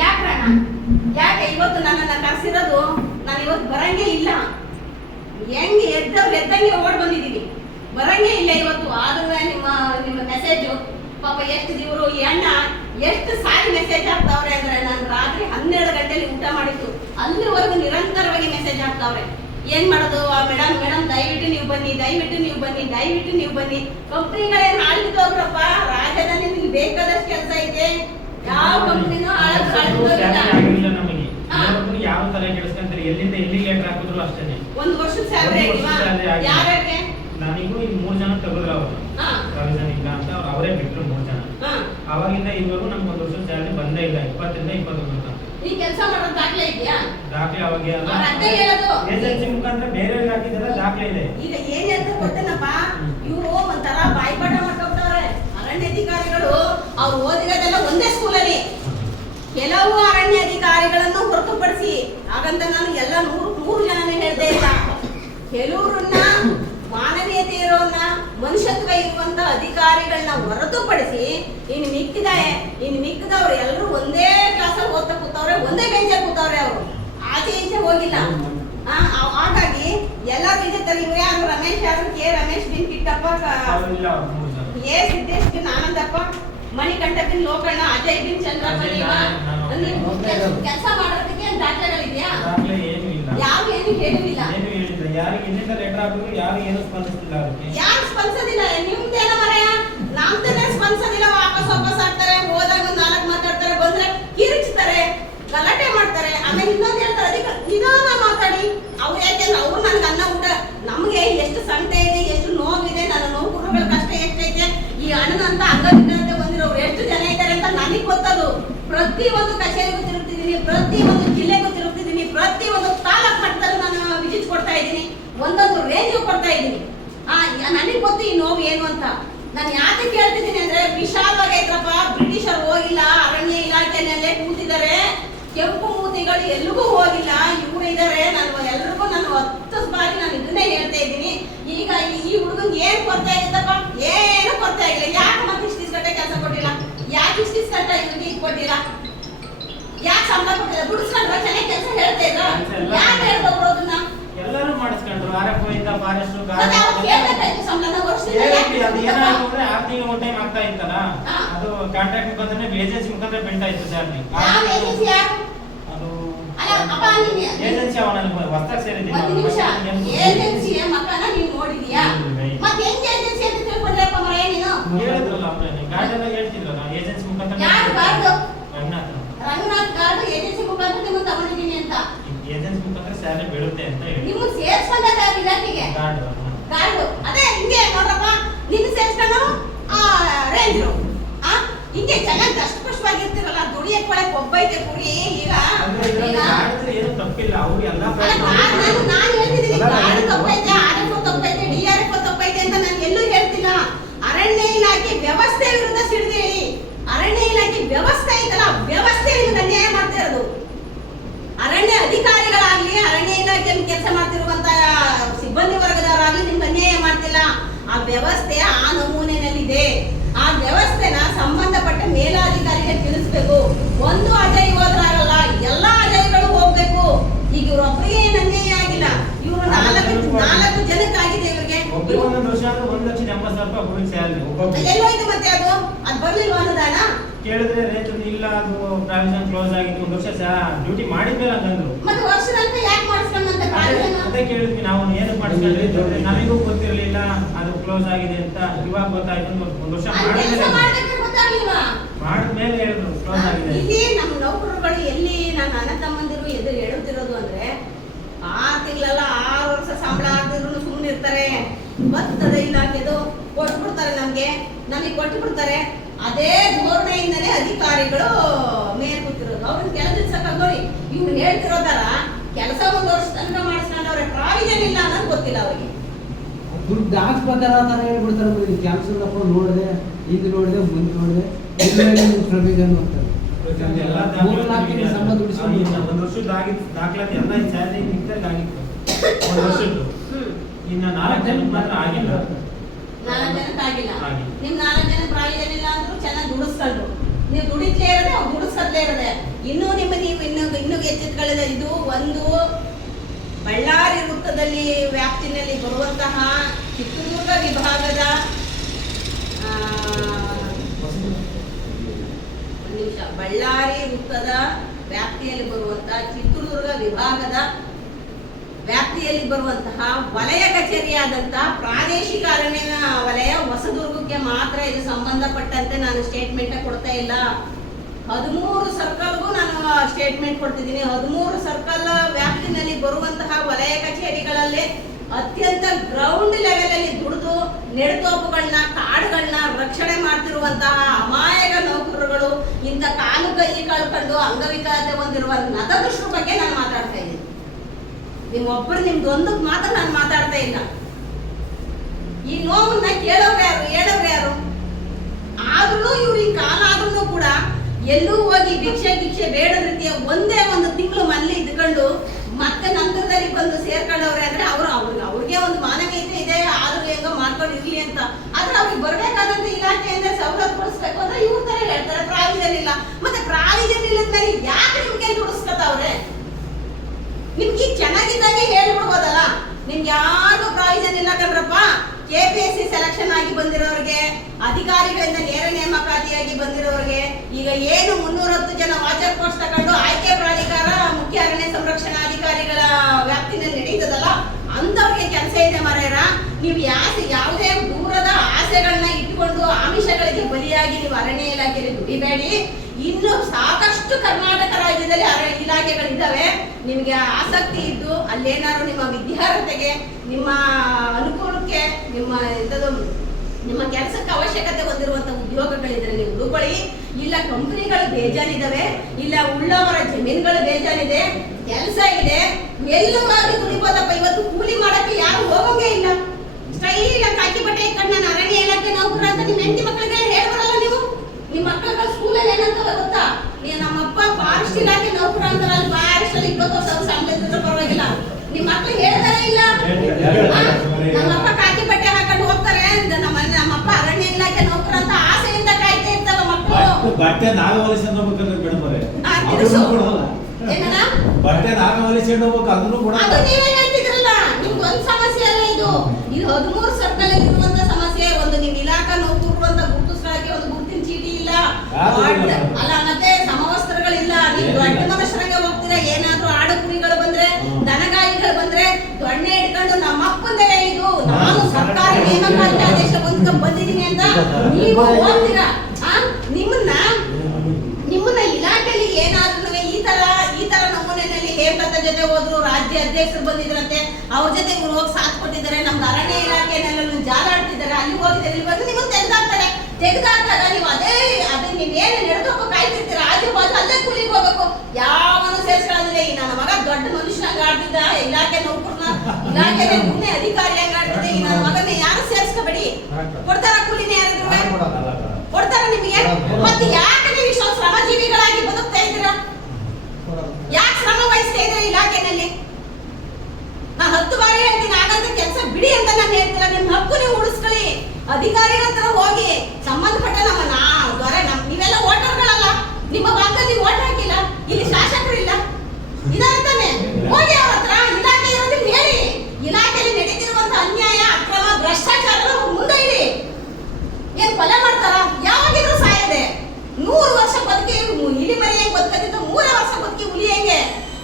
ಯಾಕಣ್ಣ, ಯಾಕೆ ಇವತ್ತು ನನ್ನನ್ನ ಕರೆಸಿರೋದು? ನಾನು ಇವತ್ತು ಬರಂಗೇ ಇಲ್ಲ. ಹೆಂಗೆ ಎದ್ದಂಗೆ ಓಡ್ ಬಂದಿದ್ದೀವಿ, ಬರಂಗೇ ಇಲ್ಲ ಇವತ್ತು. ಆದ್ರೂ ನಿಮ್ಮ ಮೆಸೇಜು ಪಾಪ ಎಷ್ಟು ಇವರು ಈ ಅಣ್ಣ ಎಷ್ಟು ಸಾರಿ ಮೆಸೇಜ್ ಹಾಕ್ತಾವ್ರೆ ಅಂದ್ರೆ, ನಾನು ರಾತ್ರಿ 12 ಗಂಟೆಲಿ ಊಟ ಮಾಡಿದ್ದು ಅಲ್ಲಿವರೆಗೂ ನಿರಂತರವಾಗಿ ಮೆಸೇಜ್ ಹಾಕ್ತಾವ್ರೆ. ಏನ್ ಮಾಡೋದು ಮೇಡಮ್ ದಯವಿಟ್ಟು ನೀವು ಬನ್ನಿ, ದಯವಿಟ್ಟು ನೀವು ಬನ್ನಿ, ದಯವಿಟ್ಟು ನೀವು ಬನ್ನಿ. ಕಂಪ್ನಿಗಳೇನು ಆಳ್ತಿದ್ದೋಗ್ರಪ್ಪ, ರಾಜ್ಯದಲ್ಲಿ ನಿಮ್ಗೆ ಬೇಕಾದಷ್ಟು ಕೆಲಸ ಐತೆ. ಯಾವ ಕಂಪ್ನಿನೂ ಯಾವ ತರ ಕೆಡಿಸ್ಕೊಂತಾರೆ, ಎಲ್ಲಿಂದ ಎಲ್ಲಿ ಲೇಟ್ ಹಾಕಿದ್ರು ಅಷ್ಟೇ. 1 ವರ್ಷದ ಸ್ಯಾಲರಿ ಯಾರ್ಯಾರಿಗೆ? ನನಗೂ ಈಗ 3 ಜನ ತೆಗೆದ್ರು ಅವರು ಪ್ರಾವಿಷನ್ ಇಲ್ಲ ಅಂತ, ಅವರೇ ಬಿಟ್ಟರು 3 ಜನ. ಅವಾಗಿಂದ ಇದುವರೆಗೂ ನಮ್ಗೆ 1 ವರ್ಷದ ಸ್ಯಾಲರಿ ಬಂದೇ ಇಲ್ಲ. 20 ರಿಂದ 21 ತನಕ ಈ ಕೆಲಸ ಮಾಡೋ ದಾಖಲೆ ಇದೆಯಾ? ದಾಖಲೆ ಅವಾಗ ಹೇಳೋದು ಏಜೆನ್ಸಿ ಮುಖಾಂತರ ಬೇರೆಯವ್ರಿಗೆ ಹಾಕಿದ್ರೆ ದಾಖಲೆ ಇದೆ. ಈಗ ಏನ್ ಅಂತ ಗೊತ್ತೇನಪ್ಪ, ಇವರು ಒಂಥರ ಬಾಯ್ಪಾಠ ಮಾಡ್ಕೊಂತಾರೆ ಅರಣ್ಯ ಅಧಿಕಾರಿಗಳು. ಅವ್ರು ಓದಿರೋದೆಲ್ಲ ಒಂದೇ ಸ್ಕೂಲಲ್ಲಿ. ಕೆಲವು ಅರಣ್ಯ ಅಧಿಕಾರಿಗಳನ್ನು ಹೊರತುಪಡಿಸಿ, ಹಾಗಂತ ನಾನು ಎಲ್ಲ 100 ಜನನೇ ಹೇಳ್ದೇ ಇಲ್ಲ, ಕೆಲವ್ರನ್ನ ಮಾನವೀಯತೆ ಇರೋನ್ನ ಮನುಷ್ಯತ್ವ ಇರುವಂತ ಅಧಿಕಾರಿಗಳನ್ನ ಹೊರತುಪಡಿಸಿ ಇನ್ನು ಮಿಕ್ಕಿದವ್ರು ಎಲ್ಲರೂ ಒಂದೇ ಕ್ಲಾಸಲ್ಲಿ ಓದ್ತಾ ಕೂತವ್ರೆ, ಒಂದೇ ಬೆಂಚಲ್ಲಿ ಕೂತವ್ರೆ. ಅವರು ಆಚೆ ಈಚೆ ಹೋಗಿಲ್ಲ. ಹಾಗಾಗಿ ಎಲ್ಲರೂ ಇದೆ ತರ. ಇವ್ರು ಯಾರು? ರಮೇಶ್ ಯಾರು? ಕೆ ರಮೇಶ್ ಬಿನ್ ಕಿಟ್ಟಪ್ಪ, ಎ ಸಿದ್ದೇಶ್ ಬಿನ್ ಆನಂದಪ್ಪ, ಮಣಿಕಂಠ ಬಿನ್ ಲೋಕಣ್ಣ, ಅಜಯ್ ಬಿನ್ ಚಂದ್ರಪ್ಪ. ಕೆಲಸ ಮಾಡೋದಕ್ಕೆ ದಾಖಲೆಗಳಿದೆಯಾ? ಯಾರು ಏನು ಹೇಳುವಿಲ್ಲ. ಯಾರು ಸ್ಪಂದಿಸೋದಿಲ್ಲ? ನಿಮ್ದೇನ ಮರೆಯ, ನಮ್ದೇನೆ ಸ್ಪಂದಿಸೋದಿಲ್ಲ. ವಾಪಸ್ ಆಗ್ತಾರೆ, ಹೋದಾಗ 4 ಮಾತಾಡ್ತಾರೆ, ಬಂದ್ರೆ ಕಿರಿಚ್ತಾರೆ, ಗಲಾಟೆ ಮಾಡ್ತಾರೆ. ಆಮೇಲೆ ಇನ್ನೊಂದು ಹೇಳ್ತಾರೆ, ಅದಕ್ಕೆ ನಿಧಾನ ಮಾತಾಡಿ. ಅವ್ರು ಯಾಕೆಂದ್ರೆ ಅವ್ರು ನನ್ಗೆ ಅನ್ನ ಊಟ, ನಮ್ಗೆ ಎಷ್ಟು ಸಂಕಟ ಇದೆ, ಎಷ್ಟು ನೋವಿದೆ, ನನ್ನ ನೌಕರಗಳ ಕಷ್ಟ ಎಷ್ಟೈತೆ. ಈ ಅಣ್ಣನಂತ ಅಂಗವಿಕಲತೆ ಹೊಂದಿರೋರು ಎಷ್ಟು ಜನ ಇದ್ದಾರೆ ಅಂತ ನನಗೆ ಗೊತ್ತದು. ಪ್ರತಿ ಒಂದು ಕಚೇರಿಗೂ ತಿರುಗ್ತಿದ್ದೀನಿ, ಪ್ರತಿ ಒಂದು ಜಿಲ್ಲೆಗೂ ತಿರುಗ್ತಿದ್ದೀನಿ, ಪ್ರತಿ ಒಂದು ತಾಲೂಕು ಮಟ್ಟದಲ್ಲೂ ನಾನು ವಿಸಿಟ್ ಕೊಡ್ತಾ ಇದ್ದೀನಿ, ಒಂದೊಂದು ರೇಂಜ್ ಕೊಡ್ತಾ ಇದ್ದೀನಿ. ನನಗೆ ಗೊತ್ತು ಈ ನೋವು ಏನು ಅಂತ. ನಾನು ಯಾಕೆ ಕೇಳ್ತಿದ್ದೀನಿ ಅಂದ್ರೆ, ವಿಶಾಲವಾಗಿ ಐತ್ರಪ್ಪ, ಬ್ರಿಟಿಷರು ಹೋಗಿಲ್ಲ, ಅರಣ್ಯ ಇಲಾಖೆಯಲ್ಲೇ ಕೂತಿದ್ದಾರೆ, ಕೆಂಪು ಮೂತಿಗಳು ಎಲ್ಲಿಗೂ ಹೋಗಿಲ್ಲ, ಇವ್ರು ಇದ್ದಾರೆ. ಎಲ್ರಿಗೂ ನಾನು 10 ಬಾರಿ ನಾನು ಇದನ್ನೇ ಹೇಳ್ತಾ ಇದ್ದೀನಿ. ಈಗ ಈ ಹುಡುಗಂಗೆ ಏನ್ ಕೊರತೆ ಆಗಿತ್ತಪ್ಪ? ಏನು ಕೊರತೆ ಆಗಿಲ್ಲ. ಯಾಕೆ ಮತ್ತೆ ಇಷ್ಟು ಗಂಟೆ ಕೆಲಸ ಕೊಟ್ಟಿಲ್ಲ? ಯಾಕೆ ಇಷ್ಟು ಗಂಟೆ ಇವ್ರಿಗೆ ಕೊಟ್ಟಿಲ್ಲ? ಯಾಕೆ ಸಂಬಳ ಕೊಟ್ಟಿಲ್ಲ? ದುಡಿಸ್ಕೊಂಡ್ರೆ ಚೆನ್ನಾಗಿ ಕೆಲಸ ಹೇಳ್ತಾ ಇದ್ರ? ಯಾಕೆ ಹೇಳ್ದವ್ರು ಅದನ್ನ? ಎಲ್ಲರೂ ಮಾಡಿಸ್ಕೊಂಡ್ರು. RFO ಇಂದ ಫಾರೆಸ್ಟ್ ಸಂಬಳನ ಏನಾಗುತ್ತೆ, 6 ತಿಂಗಳು ಒನ್ ಟೈಮ್ ಆಗ್ತಾ ಇತ್ತಲ್ಲ, ಅದು ಕಾಂಟ್ರಾಕ್ಟ್ ಮುಖಾಂತರ ಏಜೆನ್ಸಿ ಮುಖಾಂತರ ಬೆಂಟ ಇತ್ತು ಸ್ಯಾಲರಿ. ಏಜೆನ್ಸಿ ಅವನ ಹೊಸದಾಗಿ ಸೇರಿದ್ದೀನಿ. ಏಜೆನ್ಸಿ ಮಕ್ಕಳನ್ನ ನೀನು ನೋಡಿದೀಯಾ? ಮತ್ತೆ ಹೆಂಗ್ ಏಜೆನ್ಸಿ ಅಂತ ತಿಳ್ಕೊಂಡ್ರಪ್ಪ ಮರ ನೀನು? ಹೇಳಿದ್ರಲ್ಲ ಅವ್ರೇ, ಗಾರ್ಡೆಲ್ಲ ಹೇಳ್ತಿದ್ರಲ್ಲ, ಏಜೆನ್ಸಿ ಮುಖಾಂತರ. ಯಾರು ಗಾರ್ಡು? ರಂಗನಾಥ್ ಗಾರ್ಡು ಏಜೆನ್ಸಿ ಮುಖಾಂತರ ನಿಮ್ಮನ್ನು ತಗೊಂಡಿದ್ದೀನಿ ಅಂತ. ಏಜೆನ್ಸಿ ಮುಖಾಂತರ ಸ್ಯಾಲರಿ ಬೀಳುತ್ತೆ ಅಂತ ಹೇಳಿ ನಿಮ್ಮನ್ನು ಸೇರಿಸ್ಕೊಂಡಾಗ ಇಲಾಖೆಗೆ ಗಾರ್ಡು ಅದೇ ಹಿಂಗೆ ನೋಡ್ರಪ್ಪ, ನಿನ್ನ ಸೇರಿಸ್ಕೊಂಡು ವ್ಯವಸ್ಥೆ ವಿರುದ್ಧ ಸಿಡಿದೇಳಿ. ಅರಣ್ಯ ಇಲಾಖೆ ವ್ಯವಸ್ಥೆ ಐತಲ್ಲ, ವ್ಯವಸ್ಥೆ ನಿಮ್ಗೆ ಅನ್ಯಾಯ ಮಾಡ್ತಾ ಇರೋದು. ಅರಣ್ಯ ಅಧಿಕಾರಿಗಳಾಗ್ಲಿ, ಅರಣ್ಯ ಇಲಾಖೆಯಲ್ಲಿ ಕೆಲಸ ಮಾಡ್ತಿರುವಂತ ಸಿಬ್ಬಂದಿ ವರ್ಗದವರಾಗ್ಲಿ ನಿಮ್ಗೆ ಅನ್ಯಾಯ ಮಾಡ್ತಿಲ್ಲ. ಆ ವ್ಯವಸ್ಥೆ ಆ ನಮೂನೆಯಲ್ಲಿದೆ. ಆ ವ್ಯವಸ್ಥೆನ ಸಂಬಂಧಪಟ್ಟ ಮೇಲಾಧಿಕಾರಿಗೆ ತಿಳಿಸ್ಬೇಕು. ಒಂದು ಅಜಯ್ ಹೋದ್ರಾಗಲ್ಲ, ಎಲ್ಲಾ ಅಜಯ್ಗಳು ಹೋಗ್ಬೇಕು. ಈಗ ಇವ್ರೊಬ್ಬರಿಗೆ ಏನ್ ಅನ್ಯಾಯ ಆಗಿಲ್ಲ, ಇವ್ರು ನಾಲ್ಕು ಜನಕ್ಕಾಗಿದೆ. ಇವ್ರಿಗೆ ಒಂದೊಂದು ವರ್ಷ ಅಂದ್ರೆ 1,80,000 ರೂಪಾಯಿ ಒಬ್ಬರಿಗೆ ಸ್ಯಾಲರಿ. ಎಲ್ಲೋಯ್ತು ಮತ್ತೆ ಅದು ಬರ್ಲಿಲ್ವ ಅನುದಾನ? ಕೇಳಿದ್ರೆ ರೈತರು ಇಲ್ಲ, ಅದು ಪ್ರಾವಿಷನ್ ಕ್ಲೋಸ್ ಆಗಿದೆ, ಒಂದು ವರ್ಷ ಡ್ಯೂಟಿ ಮಾಡಿದ್ಮೇಲೆ ಅಂತಂದ್ರು. ಮತ್ತೆ ವರ್ಷದಂತ ಯಾಕೆ ಮಾಡಿಸ್ಕೊಂಡಂತ ಪ್ರಾವಿಷನ್? ಅದೇ ಕೇಳಿದ್ವಿ ನಾವು, ಏನು ಮಾಡಿಸ್ಕೊಂಡ್ರಿ, ನಮಗೂ ಗೊತ್ತಿರಲಿಲ್ಲ ಅದು ಕ್ಲೋಸ್ ಆಗಿದೆ ಅಂತ. ಇವಾಗ ಗೊತ್ತಾಯ್ತು, ಒಂದು ವರ್ಷ ಮಾಡಿದ್ಮೇಲೆ ಹೇಳಿದ್ರು ಕ್ಲೋಸ್ ಆಗಿದೆ. ಇಲ್ಲಿ ನಮ್ಮ ನೌಕರರುಗಳು ಎಲ್ಲಿ ನನ್ನ ಅಣ್ಣ ತಮ್ಮಂದಿರು ಎದುರು ಹೇಳುತ್ತಿರೋದು ಅಂದ್ರೆ 6 ತಿಂಗಳಲ್ಲ 6 ವರ್ಷ ಸಂಬಳ ಆಗ್ತಿದ್ರು ಸುಮ್ಮನೆ ಇರ್ತಾರೆ. ಬರ್ತದೆ ಇಲಾಖೆದು ಕೊಟ್ಬಿಡ್ತಾರೆ, ನಮಗೆ ಕೊಟ್ಬಿಡ್ತಾರೆ. ಅದೇ ಧೋರಣೆಯಿಂದಲೇ ಅಧಿಕಾರಿಗಳು ಮೇಲೆ ಕೂತಿರೋದು. ಅವ್ರನ್ನ ಕೆಲ ದಿವ್ಸಕ್ಕಾಗೋರಿ ಇವ್ರು ಹೇಳ್ತಿರೋದಾರ ಕೆಲಸ 1 ವರ್ಷ ತನಕ ಮಾಡಿಸ್ಕೊಂಡವ್ರೆ, ಪ್ರಾವಿಷನ್ ಇಲ್ಲ ಅನ್ನೋದು ಗೊತ್ತಿಲ್ಲ ಅವರಿಗೆ. ದುಡ್ಡು ದಾಸ್ ಪ್ರಕಾರ ತರ ಹೇಳ್ಬಿಡ್ತಾರೆ. ಕೆಲಸದಪ್ಪ ನೋಡಿದೆ, ಇದು ನೋಡಿದೆ, ಮುಂದೆ ನೋಡಿದೆ, ಪ್ರೊವಿಷನ್ ಅಂತಾರೆ. ಒಂದು ವರ್ಷದ ದಾಖಲಾತಿ ಎಲ್ಲ ಸ್ಯಾಲರಿ ಆಗಿತ್ತು, 1 ವರ್ಷದ್ದು. ಇನ್ನ 4 ಜನಕ್ಕೆ ಮಾತ್ರ ಆಗಿಲ್ಲ. 4 ಜನಕ್ಕೆ ಆಗಿಲ್ಲ. ನಿಮ್ 4 ಜನ ಪ್ರಾವಿಷನ್ ಇಲ್ಲ ಅಂದ್ರೂ ಚೆನ್ನಾಗಿ ದುಡಿಸ್ಕೊಂಡ್ರು. ನೀವು ದುಡಿತ್ಲೇ ಇರೋದೆ, ಅವ್ರು ದುಡಿಸ್ಕೊಳ್ಲೇ ಇರೋದೆ. ಇನ್ನೂ ಇನ್ನೂ ಎಚ್ಚೆತ್ತುಗಳಿದೆ. ಇದು ಒಂದು ಬಳ್ಳಾರಿ ವೃತ್ತದಲ್ಲಿ ವ್ಯಾಪ್ತಿನಲ್ಲಿ ಬರುವಂತಹ ಚಿತ್ರದುರ್ಗ ವಿಭಾಗದ ಬಳ್ಳಾರಿ ವೃತ್ತದ ವ್ಯಾಪ್ತಿಯಲ್ಲಿ ಬರುವಂತಹ ಚಿತ್ರದುರ್ಗ ವಿಭಾಗದ ವ್ಯಾಪ್ತಿಯಲ್ಲಿ ಬರುವಂತಹ ವಲಯ ಕಚೇರಿಯಾದಂತಹ ಪ್ರಾದೇಶಿಕ ಅರಣ್ಯ ವಲಯ ಹೊಸದುರ್ಗಕ್ಕೆ ಮಾತ್ರ ಇದು ಸಂಬಂಧಪಟ್ಟಂತೆ ನಾನು ಸ್ಟೇಟ್ಮೆಂಟ್ ಕೊಡ್ತಾ ಇಲ್ಲ. 13 ಸರ್ಕಲ್ಗೂ ನಾನು ಸ್ಟೇಟ್ಮೆಂಟ್ ಕೊಡ್ತಿದ್ದೀನಿ. 13 ಸರ್ಕಲ್ ವ್ಯಾಪ್ತಿನಲ್ಲಿ ಬರುವಂತಹ ವಲಯ ಕಚೇರಿಗಳಲ್ಲಿ ಅತ್ಯಂತ ಗ್ರೌಂಡ್ ಲೆವೆಲ್ ಅಲ್ಲಿ ದುಡಿದು ನೆಡತೋಪುಗಳನ್ನ, ಕಾಡುಗಳನ್ನ ರಕ್ಷಣೆ ಮಾಡ್ತಿರುವಂತಹ ಅಮಾಯಕ ನೌಕರರುಗಳು ಇಂಥ ಕಾಲು ಕೈ ಕಳ್ಕೊಂಡು ಅಂಗವಿಕಲತೆ ಹೊಂದಿರುವ ನತದೃಷ್ಟರ ಬಗ್ಗೆ ನಾನು ಮಾತಾಡ್ತಾ ಇದ್ದೀನಿ. ನಿಮ್ದೊಂದು ಮಾತ್ರ ನಾನು ಮಾತಾಡ್ತಾ ಇಲ್ಲ. ಈ ನೋವನ್ನ ಕೇಳೋರು ಯಾರು, ಹೇಳೋರು ಯಾರು? ಆದ್ರೂ ಇವ್ರು ಈ ಕಾಲ ಆದ್ರೂ ಕೂಡ ಎಲ್ಲೂ ಹೋಗಿ ಭಿಕ್ಷೆ ಬೇಡದ ರೀತಿಯ ಒಂದೇ ಒಂದು ತಿಂಗಳು ಮನೇಲಿ ಇದ್ಕೊಂಡು ಮತ್ತೆ ನಂತರದಲ್ಲಿ ಬಂದು ಸೇರ್ಕೊಂಡವ್ರೆ ಅಂದ್ರೆ ಅವ್ರಿಗೆ ಒಂದು ಮಾನವೀಯತೆ ಇದೆ, ಆದ್ರೂ ಹೆಂಗೋ ಮಾಡ್ಕೊಂಡು ಇರ್ಲಿ ಅಂತ. ಆದ್ರೆ ಅವ್ರಿಗೆ ಬರ್ಬೇಕಾದಂತ ಇಲಾಖೆಯಿಂದ ಸವಲತ್ತು ಕೊಡಿಸ್ಬೇಕು ಅಂದ್ರೆ ಇವ್ರ ತರ ಹೇಳ್ತಾರೆ ಪ್ರಾವಿಷನ್ ಇಲ್ಲ. ಮತ್ತೆ ಪ್ರಾವಿಷನ್ ಇಲ್ಲದ ಮೇಲೆ ಯಾಕೆ ನಿಮ್ಗೆ ದುಡಿಸ್ಕೊತಾವ್ರೆ? ನಿಮ್ಗೆ ಈಗ ಚೆನ್ನಾಗಿದ್ದಾಗೆ ಹೇಳ್ಬಿಡ್ಬೋದಲ್ಲ, ನಿಮ್ಗೆ ಯಾರು ಪ್ರಾವಿಷನ್ ಇಲ್ಲ ಕಣ್ರಪ್ಪ. KPSC ಸೆಲೆಕ್ಷನ್ ಆಗಿ ಬಂದಿರೋರಿಗೆ, ಅಧಿಕಾರಿಗಳಿಂದ ನೇರ ನೇಮಕಾತಿಯಾಗಿ ಬಂದಿರೋರಿಗೆ, ಈಗ ಏನು 310 ಜನ ವಾಚರ್ ಕೋರ್ಸ್ ತಗೊಂಡು ಆಯ್ಕೆ ಪ್ರಾಧಿಕಾರ ಮುಖ್ಯ ಅರಣ್ಯ ಸಂರಕ್ಷಣಾಧಿಕಾರಿಗಳ ವ್ಯಾಪ್ತಿನಲ್ಲಿ ನಡೀತದಲ್ಲ, ಅಂತವ್ರಿಗೆ ಕೆಲಸ ಇದೆ ಮಾರಾಯರ. ನೀವು ಯಾವುದೇ ದೂರದ ಆಸೆಗಳನ್ನ ಇಟ್ಕೊಂಡು ಆಮಿಷಗಳಿಗೆ ಬಲಿಯಾಗಿ ನೀವು ಅರಣ್ಯ ಇಲಾಖೆಯಲ್ಲಿ ದುಡಿಬೇಡಿ. ಇನ್ನು ಸಾಕಷ್ಟು ಕರ್ನಾಟಕ ರಾಜ್ಯದಲ್ಲಿ ಅರಣ್ಯ ಇಲಾಖೆಗಳಿದ್ದಾವೆ. ನಿಮಗೆ ಆಸಕ್ತಿ ಇದ್ದು ಅಲ್ಲೇನಾದ್ರು ನಿಮ್ಮ ವಿದ್ಯಾರ್ಹತೆಗೆ, ನಿಮ್ಮ ಅನುಕೂಲಕ್ಕೆ, ನಿಮ್ಮ ಕೆಲಸಕ್ಕೆ ಅವಶ್ಯಕತೆ ಹೊಂದಿರುವಂತ ಉದ್ಯೋಗಗಳಿದ್ರೆ ನೀವು ಹುಡುಕೊಳ್ಳಿ. ಇಲ್ಲ ಕಂಪನಿಗಳು ಬೇಜಾನಿದಾವೆ, ಇಲ್ಲ ಉಳ್ಳವರ ಜಮೀನುಗಳು ಬೇಜಾನಿದೆ, ಕೆಲಸ ಇದೆ, ಎಲ್ಲವಾಗಿ ದುಡಿಬೋದಪ್ಪ. ಇವತ್ತು ಕೂಲಿ ಮಾಡಕ್ಕೆ ಯಾರು ಹೋಗೋಂಗೇ ಇಲ್ಲ. ಸ್ಟೈಲ್ ಕಾಕಿ ಬಟ್ಟೆ ಇಟ್ಕೊಂಡು ನಾನು ಅರಣ್ಯ ಇಲಾಖೆ ನೌಕರ ಅಂತ ನಿಮ್ಮ ಹೆಂಡತಿ ಮಕ್ಕಳಿಗೆ ಹೇಳ್ಬರಲ್ಲ ನೀವು. ನಿಮ್ಮ ಮಕ್ಕಳ ಸ್ಕೂಲಲ್ಲಿ ಏನಂತ ಗೊತ್ತಾ, ನಮ್ಮಪ್ಪ ಫಾರೆಸ್ಟ್ ಇಲಾಖೆ ನೌಕರ ಅಂತಾರಲ್ಲ, ಫಾರೆಸ್ಟ್ ಅಲ್ಲಿ 20 ವರ್ಷ ಸಂಬಳ ಇದ್ರೆ ಪರವಾಗಿಲ್ಲ. ನಿಮ್ಮ ಮಕ್ಳಿಗೆ ಹೇಳ್ತಾರ ಇಲ್ಲ, ನಮ್ಮಪ್ಪ ಕಾಕಿ ಬಟ್ಟೆ ಹಾಕೊಂಡು ಹೋಗ್ತಾರೆ, ನಮ್ಮಪ್ಪ ಅರಣ್ಯ ಇಲಾಖೆ ನೌಕರ ಅಂತ ಆಸೆಯಿಂದ ಕಾಯ್ತಾ ಇರ್ತಾರ ಮಕ್ಕಳು. ಬಟ್ಟೆ ನಾವೇ ಹೊಲಿಸ್ಕೊಂಡು ಹೋಗ್ಬೇಕಂದ್ರೆ ಮೇಡಮ್ ಅವರೇ, ಬಟ್ಟೆ ನಾವೇ ಹೊಲಿಸ್ಕೊಂಡು ಹೋಗ್ಬೇಕು, ಅದನ್ನು ಕೂಡ ಅದು ನೀವೇ ಹೇಳ್ತಿದ್ರಲ್ಲ. ನಿಮ್ಗೆ ಒಂದು ಸಮಸ್ಯೆ ಅಲ್ಲ ಇದು 13 ಸರ್ಕಲ್ ಇರುವಂತ ಸಮಸ್ಯೆ. ಒಂದು ನಿಮ್ ಇಲಾಖಾ ನೌಕರರು ಅಂತ ಗುರುತಿಸ್ಕೊಳ್ಳಕ್ಕೆ ಒಂದು ಗುರುತಿನ ಚೀಟಿ ಇಲ್ಲ, ಅಲ್ಲ ಮತ್ತೆ ಸಮವಸ್ತ್ರಗಳಿಲ್ಲ. ನೀವು ದೊಡ್ಡ ಮನುಷ್ಯರಂಗೆ ಹೋಗ್ತೀರಾ, ಏನಾದ್ರೂ ಆಡು ಕುರಿಗಳು ಬಂದ್ರೆ, ದನಗಾಯಿಗಳು ಬಂದ್ರೆ ದೊಣ್ಣೆ ಇಟ್ಕೊಂಡು ನಮ್ಮಪ್ಪಂದೇ ಇದು, ನಾನು ಸರ್ಕಾರ ನೇಮಕಾತಿ ಆದೇಶ ಬಂದಿದ್ದೀನಿ ಅಂತ ನೀವು ಹೋಗ್ತೀರಾ. ನಿಮ್ಮನ್ನ ಇಲಾಖೆಯಲ್ಲಿ ಏನಾದ್ರೂ ಈ ತರ ನಮೂನೆಯಲ್ಲಿ ಹೇಮಲತ ಜೊತೆ ಹೋದ್ರು, ರಾಜ್ಯ ಅಧ್ಯಕ್ಷರು ಬಂದಿದ್ರಂತೆ, ಅವ್ರ ಜೊತೆ ಇವ್ರು ಹೋಗಿ ಸಾಥ್ ಕೊಟ್ಟಿದ್ದಾರೆ. ನಮ್ದು ಅರಣ್ಯ ಇಲಾಖೆನೆಲ್ಲ ಜಾಲಾಡ್ತಿದ್ದಾರೆ, ಅಲ್ಲಿ ಹೋಗಿದ್ದಾರೆ, ಇಲ್ಲಿ ಬಂದು ನಿಮ್ಮನ್ನು ತೆಗೆದಾಕ್ತಾರೆ. ನೀವು ಅದೇ ನೀವೇನು ನಡೆದೋಗ ಕಾಯ್ತಿರ್ತೀರ, ಆಜು ಬಾಜು ಅಲ್ಲೇ ಕೂಲಿಗೆ ಹೋಗ್ಬೇಕು. ಯಾವನು ಸೇರ್ಸ್ಕೊಳ್ಳೋದಿಲ್ಲ. ಈ ನನ್ನ ಮಗ ದೊಡ್ಡ ಮನುಷ್ಯನಾಗ ಆಡ್ತಿದ್ದ, ಇಲಾಖೆ ನೌಕರನ, ಇಲಾಖೆ ಅಧಿಕಾರಿಯಾಗಿ ಆಡ್ತಿದ್ದ, ಈ ನನ್ನ ಮಗನ ಯಾರು ಸೇರ್ಸ್ಕೋಬೇಡಿ. ಕೊಡ್ತಾರ ಕೂಲಿನ ಯಾರಾದ್ರೂ? ಕೊಡ್ತಾರ ನಿಮಗೆ? ಮತ್ತೆ ಯಾಕೆ ನೀವು ಇಷ್ಟೊಂದು ಶ್ರಮಜೀವಿಗಳಾಗಿ ಬದುಕ್ತಾ ಇದ್ದೀರಾ? ಯಾಕೆ ಶ್ರಮ ವಹಿಸ್ತಾ ಇದ್ದೀರಾ ಇಲಾಖೆನಲ್ಲಿ? ನಾನು 10 ಬಾರಿ ಹೇಳ್ತೀನಿ, ಹಾಗಂತ ಕೆಲಸ ಬಿಡಿ ಅಂತ ನಾನು ಹೇಳ್ತಿಲ್ಲ. ನಿಮ್ಮ ಹಕ್ಕು ನೀವು ಉಳಿಸ್ಕೊಳ್ಳಿ. ಅಧಿಕಾರಿಗಳ ಹತ್ರ ಹೋಗಿ ಸಂಬಂಧಪಟ್ಟ ನೀವೆಲ್ಲ ವೋಟರ್ಗಳಲ್ಲ, ನಿಮ್ಮ ಭಾಗದಲ್ಲಿ ವೋಟ್ ಹಾಕಿಲ್ಲ, ಇಲ್ಲಿ ಶಾಸಕರು ಇಲ್ಲ ಇದಾರೆ ತಾನೆ? ಹೋಗಿ ಅವ್ರ ಹತ್ರ ಇಲಾಖೆ ಇರೋದನ್ನ ಹೇಳಿ. ಇಲಾಖೆಯಲ್ಲಿ ನಡೀತಿರುವಂತ ಅನ್ಯಾಯ, ಅಕ್ರಮ, ಭ್ರಷ್ಟಾಚಾರ ಮುಂದೆ ಇಡಿ. ಏನ್ ಕೊಲೆ ಮಾಡ್ತಾರ? ಯಾವಾಗಿದ್ರು ಸಾಯದೆ 100 ವರ್ಷ ಬದುಕಿ ಇಲಿ ಮರಿಯಂಗೆ ಬದುಕದಿದ್ದು 3 ವರ್ಷ ಬದುಕಿ ಉಳಿಯಂಗೆ.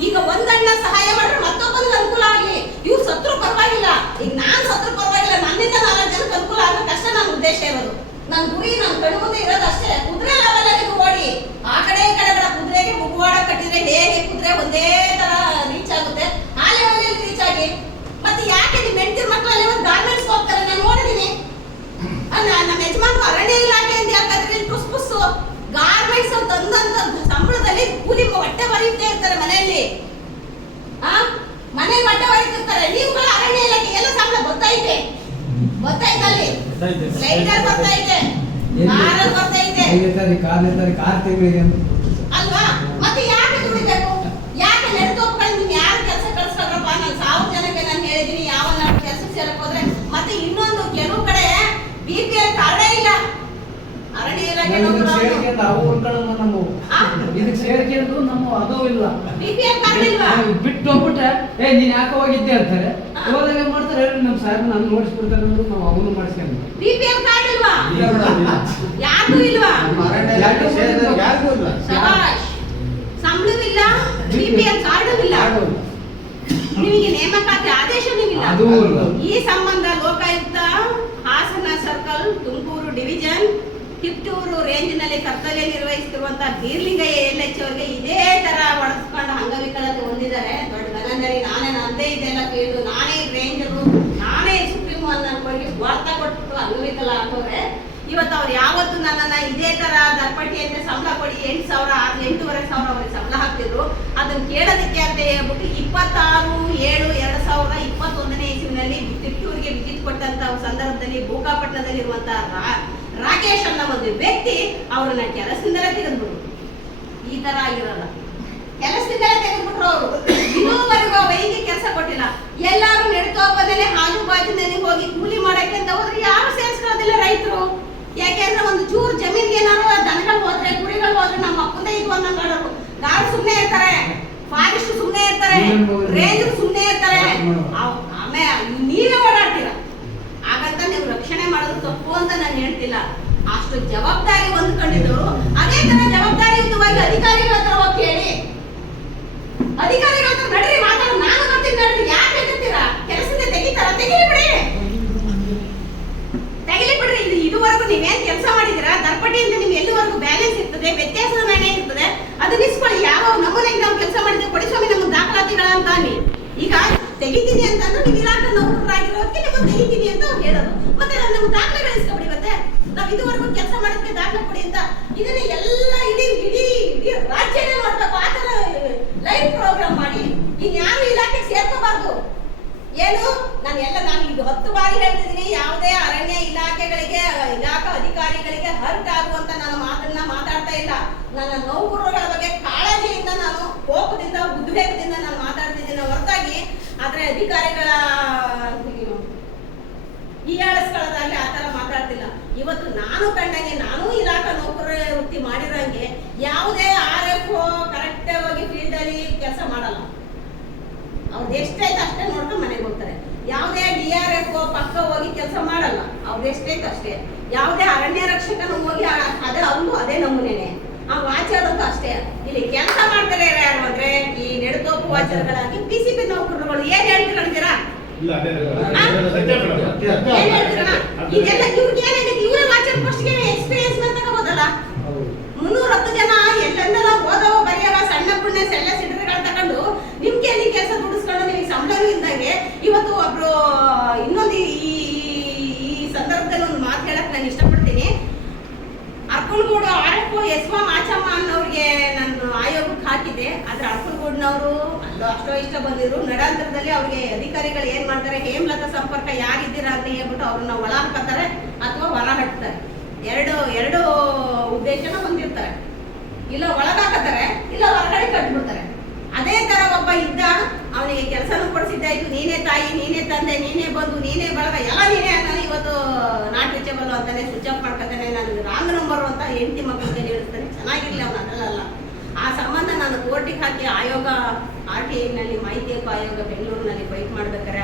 ಈಗ ಒಂದಣ್ಣ ಸಹಾಯ ಮಾಡ್ರೆ ಮತ್ತೊಬ್ಬನಿಗೆ ಅನುಕೂಲ ಆಗಲಿ. ಇವ್ರು ಸತ್ರು ಪರವಾಗಿಲ್ಲ, ಈಗ ನಾನ್ ಸತ್ರು ಪರವಾಗಿಲ್ಲ, ನನ್ನಿಂದ 4 ಜನಕ್ಕೆ ಅನುಕೂಲ ಆಗಬೇಕಷ್ಟೇ ನನ್ನ ಉದ್ದೇಶ ಇರೋದು. ನನ್ನ ಗುರಿ ನನ್ನ ಕಣ್ಣು ಮುಂದೆ ಇರೋದು ಅಷ್ಟೇ. ಕುದುರೆ ಲೆವೆಲ್ ಓಡಿ ಆ ಕಡೆ ಈ ಕಡೆ ಬೇಡ. ಕುದುರೆಗೆ ಮುಗುವಾಡ ಕಟ್ಟಿದ್ರೆ ಹೇಗೆ ಕುದುರೆ ಒಂದೇ ತರ ರೀಚ್ ಆಗುತ್ತೆ, ಆ ಲೆವೆಲ್ ರೀಚ್ ಆಗಿ. ಮತ್ತೆ ಯಾಕೆ ನಿಮ್ಮ ಹೆಂಡತಿರ ಮಕ್ಕಳಲ್ಲಿ ಒಂದು ಗಾರ್ಮೆಂಟ್ಸ್ ಹೋಗ್ತಾರೆ, ನಾನು ನೋಡಿದೀನಿ. ನಮ್ಮ ಯಜಮಾನ ಅರಣ್ಯ ಇಲಾಖೆ ಅಂತ ಯಾಕಂದ್ರೆ ಪುಸ್ ಪುಸ್ಸು ಗಾರ್ಮೆಂಟ್ಸ್ ತಂದಂತ ಸಂಬಳದಲ್ಲಿ ಕೂಲಿ ಹೊಟ್ಟೆ ಬರೀತಾ ಇರ್ತಾರೆ ಮನೆಯಲ್ಲಿ. ಮನೇಲಿ ಹೊಟ್ಟೆ ಬರೀತಿರ್ತಾರೆ. ನೀವುಗಳ ಅರಣ್ಯ ಇಲಾಖೆ ಎಲ್ಲ ಸಂಬಳ ಗೊತ್ತೈತೆ, ಗೊತ್ತಾಯ್ತಲ್ಲಿ ಲೈಟರ್ ಗೊತ್ತೈತೆ, ಕಾರ್ ಗೊತ್ತೈತೆ ಕಾರ್ ತಿಂಗಳಿಗೆ ಅಲ್ವಾ? ಮತ್ತೆ ಯಾಕೆ ದುಡಿಬೇಕು? ಯಾಕೆ ನೆಡ್ತೋಗ್ಕೊಂಡು ನೀವು ಯಾರು ಕೆಲಸ ಕಳ್ಸ್ಕೊಡ್ರಪ್ಪ? ನಾನು 1000 ಜನಕ್ಕೆ ನಾನು ಹೇಳಿದೀನಿ, ಯಾವ ಕೆಲಸಕ್ಕೆ ಸೇರಕ್ ಹೋದ್ರೆ. ಮತ್ತೆ ಇನ್ನೊಂದು, ಕೆಲವು ಕಡೆ BPL ಕಾರ್ಡೇ ಇಲ್ಲ. ಅರಣ್ಯ ಇಲಾಖೆ ಇದಕ್ಕೆ ಸೇರ್ಕೊಂಡು ನಮ್ಮ ಅದೂ ಇಲ್ಲ. BPL ಕಾರ್ಡ್ ಇಲ್ವಾ? ಬಿಟ್ಟು ಹೋಗ್ಬಿಟ್ಟೆ ನೀನ್ ಯಾಕೆ ಹೋಗಿದ್ದೆ ಅಂತಾರೆ. ಹೋದಾಗ ಮಾಡ್ತಾರೆ, ಹೇಳ್ರಿ ನಮ್ಮ ಸಾಹೇಬ್ ನಾನು ನೋಡಿಸ್ಬಿಡ್ತಾರೆ ಅಂದ್ರೆ ನಾವು ಅವನು ಮಾಡಿಸ್ಕೊಂಡು. BPL ಕಾರ್ಡ್ ಇಲ್ವಾ? ಯಾರಿಗೂ ಇಲ್ವಾ? ಯಾರಿಗೂ ಇಲ್ಲ. ಶಬಾಷ್. ಸಂಬಳವಿಲ್ಲ, BPL ಕಾರ್ಡ್ ಇಲ್ಲ, ನಿಮಗೆ ನೇಮಕಾತಿ ಆದೇಶನೂ ಇಲ್ಲ. ಈ ಸಂಬಂಧ ಲೋಕಾಯುಕ್ತ, ಹಾಸನ ಸರ್ಕಲ್, ತುಮಕೂರು ಡಿವಿಷನ್, ಕಿತ್ತೂರು ರೇಂಜ್ನಲ್ಲಿ ಕರ್ತವ್ಯ ನಿರ್ವಹಿಸುತ್ತಿರುವಂತಹ ಬೀರ್ಲಿಂಗಯ್ಯ LH ಅವರಿಗೆ ಇದೇ ತರ ಒಳಸ್ಕೊಂಡು ಅಂಗವಿಕಲತೆ ಹೊಂದಿದ್ದಾರೆ. ದೊಡ್ಡ ಗಣಂದರಿ ನಾನೇ, ನಂದೇ ಇದೆಲ್ಲ ಕೇಳು, ನಾನೇ ರೇಂಜರು, ನಾನೇ ಸುಪ್ರೀಂ ಅನ್ನೋರಿಗೆ ವಾರ್ತಾ ಕೊಟ್ಟು ಅಂಗವಿಕಲ ಹಾಕೋರೆ. ಇವತ್ತು ಅವ್ರು ಯಾವತ್ತು ನನ್ನನ್ನ ಇದೇ ತರ ದರ್ಪಟಿ ಅಂತ ಸಂಬಳ ಕೊಡಿ 8,000 8,500 ಅವ್ರಿಗೆ ಸಂಬಳ ಹಾಕ್ತಿದ್ರು. ಅದನ್ನ ಕೇಳೋದಕ್ಕೆ ಅಂತ ಹೇಳ್ಬಿಟ್ಟು 26/7/2021 ಇಸ್ವಿನಲ್ಲಿ ತಿಟ್ಟೂರಿಗೆ ವಿದ್ಯುತ್ ಕೊಟ್ಟಂತ ಸಂದರ್ಭದಲ್ಲಿ ಭೂಕಾಪಟ್ಟಣದಲ್ಲಿ ಇರುವಂತಹ ರಾಕೇಶ್ ಅನ್ನೋ ಒಂದು ವ್ಯಕ್ತಿ ಅವ್ರನ್ನ ಕೆಲಸದಿಂದಲೇ ತೆಗೆದ್ಬಿಟ್ರು. ಈ ತರ ಆಗಿರಲ್ಲ, ಕೆಲಸದಿಂದಲೇ ತೆಗೆದ್ಬಿಟ್ರು. ಅವರು ಇನ್ನೂವರೆಗೂ ವೈದ್ಯ ಕೆಲಸ ಕೊಟ್ಟಿಲ್ಲ. ಎಲ್ಲಾರು ನೆಡ್ತೋಪದಲ್ಲಿ ಹಾಜು ಬಾಜಿನಲ್ಲಿ ಹೋಗಿ ಕೂಲಿ ಮಾಡಕ್ಕೆ ಅಂತ ಹೋದ್ರೆ ಯಾರು ಸೇರಿಸ್ಕೊಳ್ಳೋದಿಲ್ಲ ರೈತರು. ಯಾಕೆಂದ್ರೆ ಒಂದು ಚೂರು ಜಮೀನ್ಗೆ ಏನಾದ್ರು ದನಗಳು ಹೋದ್ರೆ, ಕುರಿಗಳು ಹೋದ್ರೆ ನಮ್ಮ ಅಪ್ಪಂದೇ ಇದು ಅನ್ನೋರು ಗಾರು ಸುಮ್ಮನೆ ಇರ್ತಾರೆ, ಫಾರೆಸ್ಟ್ ಸುಮ್ಮನೆ ಇರ್ತಾರೆ, ರೇಂಜ್ ಸುಮ್ಮನೆ ಇರ್ತಾರೆ. ಆಮೇಲೆ ನೀವೇ ಓಡಾಡ್ತೀರ. ಹಾಗಂತ ನೀವು ರಕ್ಷಣೆ ಮಾಡೋದು ತಪ್ಪು ಅಂತ ನಾನು ಹೇಳ್ತಿಲ್ಲ. ಅಷ್ಟು ಜವಾಬ್ದಾರಿ ಹೊಂದ್ಕೊಂಡಿದ್ದವರು ಅದೇ ತರ ಜವಾಬ್ದಾರಿಯುತವಾಗಿ ಅಧಿಕಾರಿಗಳ ಹತ್ರ ಹೋಗಿ ಕೇಳಿ. ಅಧಿಕಾರಿಗಳ ಹತ್ರ ನಡ್ರಿ ಮಾತಾಡೋದು. ನಾನು ಬರ್ತೀನಿ ನಡ್ರಿ. ಯಾಕೆ ಹೇಳ್ತೀರಾ? ಕೆಲಸದಿಂದ ತೆಗಿತಾರ, ತೆಗಿಲಿ ಬಿಡಿ, ತೆಗಿಲಿ ಬಿಡ್ರಿ. ಇದುವರೆಗೂ ನೀವೇನ್ ಕೆಲಸ ಮಾಡಿದಿರಾ, ದರ್ಪಟಿಯಿಂದ ನಿಮ್ಗೆ ಎಲ್ಲಿವರೆಗೂ ಬ್ಯಾಲೆನ್ಸ್ ಇರ್ತದೆ, ವ್ಯತ್ಯಾಸದ ನಾನೇ ಇರ್ತದೆ, ಅದನ್ನ ಇಸ್ಕೊಳ್ಳಿ. ಯಾವ ನಮ್ಮನೆಗೆ ನಾವು ಕೆಲಸ ಮಾಡಿದ್ರೆ ಕೊಡಿ ಸ್ವಾಮಿ ನಮ್ಗೆ ದಾಖಲಾತಿಗಳ ಅಂತ ಅನ್ನಿ. ಈಗ ತೆಗಿತೀನಿ ಅಂತಂದ್ರೆ ನೀವು ಇಲಾಖೆ ನೌಕರರಾಗಿರೋದಕ್ಕೆ ನಿಮಗೆ ತೆಗಿತೀನಿ ಅಂತ ಅವ್ರು ಹೇಳೋದು. ಮತ್ತೆ ನಮ್ಗೆ ದಾಖಲೆಗಳು ಇಸ್ಕೊಬಿಡಿ. ಮತ್ತೆ ನಾವು ಇದುವರೆಗೂ ಕೆಲಸ ಮಾಡೋದಕ್ಕೆ ದಾಖಲೆ ಕೊಡಿ ಅಂತ ಇದನ್ನ ಎಲ್ಲ ಇಡೀ ರಾಜ್ಯನೇ ನೋಡ್ಬೇಕು. ಆ ತರ ಲೈವ್ ಪ್ರೋಗ್ರಾಮ್ ಮಾಡಿ ಇನ್ಯಾರು ಇಲಾಖೆ ಸೇರ್ಕೋಬಾರ್ದು. ಏನು ನಾನು ಇದು 10 ಬಾರಿ ಹೇಳ್ತಿದ್ದೀನಿ. ಯಾವುದೇ ಅರಣ್ಯ ಇಲಾಖೆಗಳಿಗೆ, ಇಲಾಖಾ ಅಧಿಕಾರಿಗಳಿಗೆ ಹರ್ಟ್ ಆಗುವಂತ ನಾನು ಮಾತನ್ನ ಮಾತಾಡ್ತಾ ಇಲ್ಲ. ನನ್ನ ನೌಕರರ ಬಗ್ಗೆ ಕಾಳಜಿಯಿಂದ, ನಾನು ಕೋಪದಿಂದ, ಉದ್ವೇಗದಿಂದ ನಾನು ಮಾತಾಡ್ತಿದ್ದೀನಿ ಹೊರತಾಗಿ ಆದ್ರೆ ಅಧಿಕಾರಿಗಳ ಹೀಯಾಳಿಸ್ಕೊಳ್ಳೋದಾಗ್ಲಿ ಆ ತರ ಮಾತಾಡ್ತಿಲ್ಲ. ಇವತ್ತು ನಾನು ಕಂಡಂಗೆ, ನಾನು ಇಲಾಖಾ ನೌಕರ ವೃತ್ತಿ ಮಾಡಿರೋಂಗೆ ಯಾವುದೇ RFO ಕರೆಕ್ಟ್ ಆಗಿ ಫೀಲ್ಡ್ ಅಲ್ಲಿ ಕೆಲಸ ಮಾಡಲ್ಲ. ಅವ್ರದ್ದು ಎಷ್ಟೈತೆ ಅಷ್ಟೇ ನೋಡ್ಕೊಂಡು ಮನೆಗೆ ಹೋಗ್ತಾರೆ. ಯಾವುದೇ DRFO ಪಕ್ಕ ಹೋಗಿ ಕೆಲಸ ಮಾಡಲ್ಲ. ಅವ್ರದ್ದು ಎಷ್ಟೈತೆ ಅಷ್ಟೇ. ಯಾವುದೇ ಅರಣ್ಯ ರಕ್ಷಕನು ಹೋಗಿ ಅದೇ ಅವ್ನು ಅದೇ ನಮೂನೆನೆ. ಆ ವಾಚರ್ದಂತೂ ಅಷ್ಟೇ. ಇಲ್ಲಿ ಕೆಲಸ ಮಾಡ್ತಾರೆ ಯಾರು ಅಂದ್ರೆ ಈ ನೆಡತೋಪು ವಾಚರ್ಗಳಾಗಿ PCP ನೌಕರರುಗಳು. ಏನ್ ಹೇಳ್ತೀರಾ? ಏನ್ ಹೇಳ್ತೀರಣ? ಇದೆಲ್ಲ ಇವ್ರಿಗೆ ಏನಾಗಿದೆ? ಇವರ ವಾಚರ್ ಪೋಸ್ಟ್ಗೆ ಎಕ್ಸ್ಪೀರಿಯನ್ಸ್ ಅಂತ ತಗೋಬೋದಲ್ಲ. 310 ಜನ ಎಲ್ಲೆಂದೆಲ್ಲ ಓದವ ಬರೆಯವ ಸಣ್ಣ ಪುಣ್ಯ ಎಲ್ಲ ಸಿಡರ್ಗಳು ತಗೊಂಡು ನಿಮ್ಗೆ ಅಲ್ಲಿ ಕೆಲಸ ದುಡಿಸ್ಕೊಂಡು ನಿಮಗೆ ಸಂಬಳನೂ ಇದ್ದಂಗೆ ಇವತ್ತು ಒಬ್ರು ಇನ್ನೊಂದು ಈ ಸಂದರ್ಭದಲ್ಲಿ ಒಂದು ಮಾತು ಹೇಳಕ್ ನಾನು ಇಷ್ಟಪಡ್ತೀನಿ. ಅರ್ಕಲ್ಗೂಡು RFO SW ಮಾಚಮ್ಮ ಅನ್ನೋರಿಗೆ ನಾನು ಆಯೋಗಕ್ಕೆ ಹಾಕಿದ್ದೆ. ಆದ್ರೆ ಅರ್ಕಲ್ಗೂಡ್ನವರು ಅಷ್ಟೋ ಇಷ್ಟ ಬಂದಿದ್ರು. ನಡಾಂತರದಲ್ಲಿ ಅವ್ರಿಗೆ ಅಧಿಕಾರಿಗಳು ಏನ್ ಮಾಡ್ತಾರೆ, ಹೇಮಲತಾ ಸಂಪರ್ಕ ಯಾರಿದ್ದೀರಾ ಅಂತ ಹೇಳ್ಬಿಟ್ಟು ಅವ್ರನ್ನ ಒಳ ಹಾಕತ್ತಾರೆ ಅಥವಾ ಹೊರ ಹಾಕ್ತಾರೆ. ಎರಡು ಉದ್ದೇಶನ ಹೊಂದಿರ್ತಾರೆ. ಇಲ್ಲ ಒಳಗಾಕತ್ತಾರೆ, ಇಲ್ಲ ಹೊರಗಡೆ ಕಟ್ಬಿಡ್ತಾರೆ. ಅದೇ ತರ ಒಬ್ಬ ಇದ್ದ, ಅವನಿಗೆ ಕೆಲಸನೂ ಕೊಡಿಸಿದ್ದಾಯ್ತು, ನೀನೇ ತಾಯಿ, ನೀನೇ ತಂದೆ, ನೀನೇ ಬಂಧು, ನೀನೇ ಬಳಗ, ಎಲ್ಲ ನೀನೇ ಅಂತಾನೆ. ಇವತ್ತು ನಾಟ್ ರೀಚಬಲ್ ಅಂತಾನೆ, ಸ್ವಿಚ್ ಆಫ್ ಮಾಡ್ಕೊತಾನೆ, ನನಗೆ ರಾಂಗ್ ನಂಬರ್ ಅಂತ ಹೆಂಡತಿ ಮಕ್ಕಳಿಗೆ ಹೇಳಿಸ್ತಾನೆ. ಚೆನ್ನಾಗಿರ್ಲಿ ಅವನು, ಅದಲ್ಲ. ಆ ಸಂಬಂಧ ನಾನು ಕೋರ್ಟಿಗೆ ಹಾಕಿ ಆಯೋಗ RTIನಲ್ಲಿ ಮಾಹಿತಿ ಹಕ್ಕು ಆಯೋಗ ಬೆಂಗಳೂರಿನಲ್ಲಿ ಫೈಟ್ ಮಾಡ್ಬೇಕಾರೆ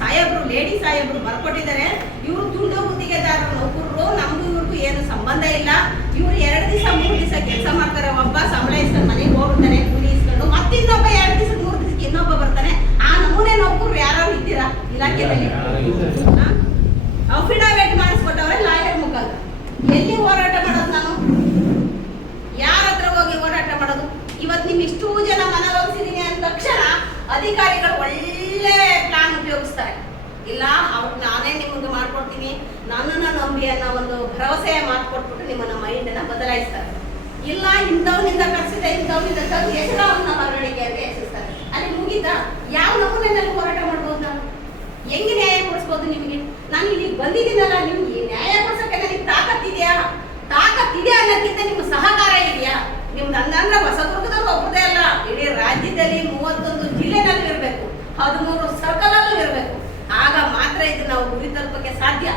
ಸಾಹೇಬ್ರು, ಲೇಡಿ ಸಾಹೇಬ್ರು ಬರ್ಕೊಟ್ಟಿದ್ದಾರೆ. ಇವರು ತುಂಡು ಗುತ್ತಿಗೆದಾರ ನೌಕರರು, ನಮಗೂ ಇವ್ರಿಗೂ ಏನು ಸಂಬಂಧ ಇಲ್ಲ. ಇವ್ರು 2 ದಿವಸ 3 ದಿವಸ ಕೆಲಸ ಮಾಡ್ತಾರೆ. ಒಬ್ಬ ಸಂಬಳ ಇಸ್ಕೊಂಡು ಮನೆಗೆ ಹೋಗ್ಬಿಡ್ತಾನೆ, ಕೂಲಿ ಇಸ್ಕೊಂಡು. ಮತ್ತಿನ್ನೊಬ್ಬ 2 ದಿವಸಕ್ಕೆ 3 ದಿವಸಕ್ಕೆ ಇನ್ನೊಬ್ಬ ಬರ್ತಾನೆ. ಆ ನಮೂನೆ ನೌಕರರು ಯಾರು ಇದ್ದೀರಾ ಇಲಾಖೆಯಲ್ಲಿ? ಅಫಿಡಾವಿಟ್ ಮಾಡಿಸ್ಕೊಟ್ಟವ್ರೆ ಲಾಯರ್ ಮುಖಾಂತರ. ಎಲ್ಲಿ ಹೋರಾಟ ಮಾಡೋದು ನಾನು? ಯಾರ ಹತ್ರ ಹೋಗಿ ಹೋರಾಟ ಮಾಡೋದು? ಇವತ್ತು ನಿಮ್ ಇಷ್ಟು ಜನ ಮನವೊಲಿಸಿದೀನಿ ಅಂದ ತಕ್ಷಣ ಅಧಿಕಾರಿಗಳು ಒಳ್ಳೆ ಪ್ಲಾನ್ ಉಪಯೋಗಿಸ್ತಾರೆ. ಇಲ್ಲ ಅವ್ರು ನಾನೇ ನಿಮ್ಗೆ ಮಾಡ್ಕೊಡ್ತೀನಿ, ನನ್ನನ್ನು ನಂಬಿ ಅನ್ನೋ ಒಂದು ಭರವಸೆ ಮಾಡ್ಕೊಟ್ಬಿಟ್ಟು ನಿಮ್ಮನ್ನ ಮೈಂಡನ್ನ ಬದಲಾಯಿಸ್ತಾರೆ. ಇಲ್ಲ ಇಂಥವ್ನಿಂದ ಕರ್ಸಿದೆ, ಇಂಥವ್ನಿಂದ ತಂದು ಹೆಸರು ಅವನ್ನ ಹೊರಗಡೆಗೆ ಅಂತ ಹೆಸರಿಸ್ತಾರೆ. ಅಲ್ಲಿ ಮುಗಿದ ಯಾವ ನಮೂನೆಯಲ್ಲಿ ಹೋರಾಟ ಮಾಡ್ಬೋದು? ನಾವು ಹೆಂಗೆ ನ್ಯಾಯ ಕೊಡಿಸ್ಬೋದು ನಿಮಗೆ? ನಾನು ಇಲ್ಲಿ ಬಂದಿದ್ದೀನಲ್ಲ, ನಿಮ್ಗೆ ನ್ಯಾಯ ಕೊಡ್ಸಕ್ಕೆ ನನಗೆ ತಾಕತ್ತಿದೆಯಾ? ತಾಕತ್ತಿದೆ ಅನ್ನೋದಕ್ಕಿಂತ ನಿಮ್ಮ ಸಹಕಾರ ಇದೆಯಾ? ನಿಮ್ದು ಹಂಗಂದ್ರೆ ಹೊಸದುರ್ಗದವ್ರು ಒಬ್ಬರದೇ ಅಲ್ಲ, ಇಡೀ ರಾಜ್ಯದಲ್ಲಿ 31 ಜಿಲ್ಲೆನಲ್ಲಿ ಇರಬೇಕು, 13 ಸರ್ಕಲಲ್ಲೂ ಇರಬೇಕು. ಆಗ ಮಾತ್ರ ಇದು ನಾವು ಗುರಿ ತಲುಪಕ್ಕೆ ಸಾಧ್ಯ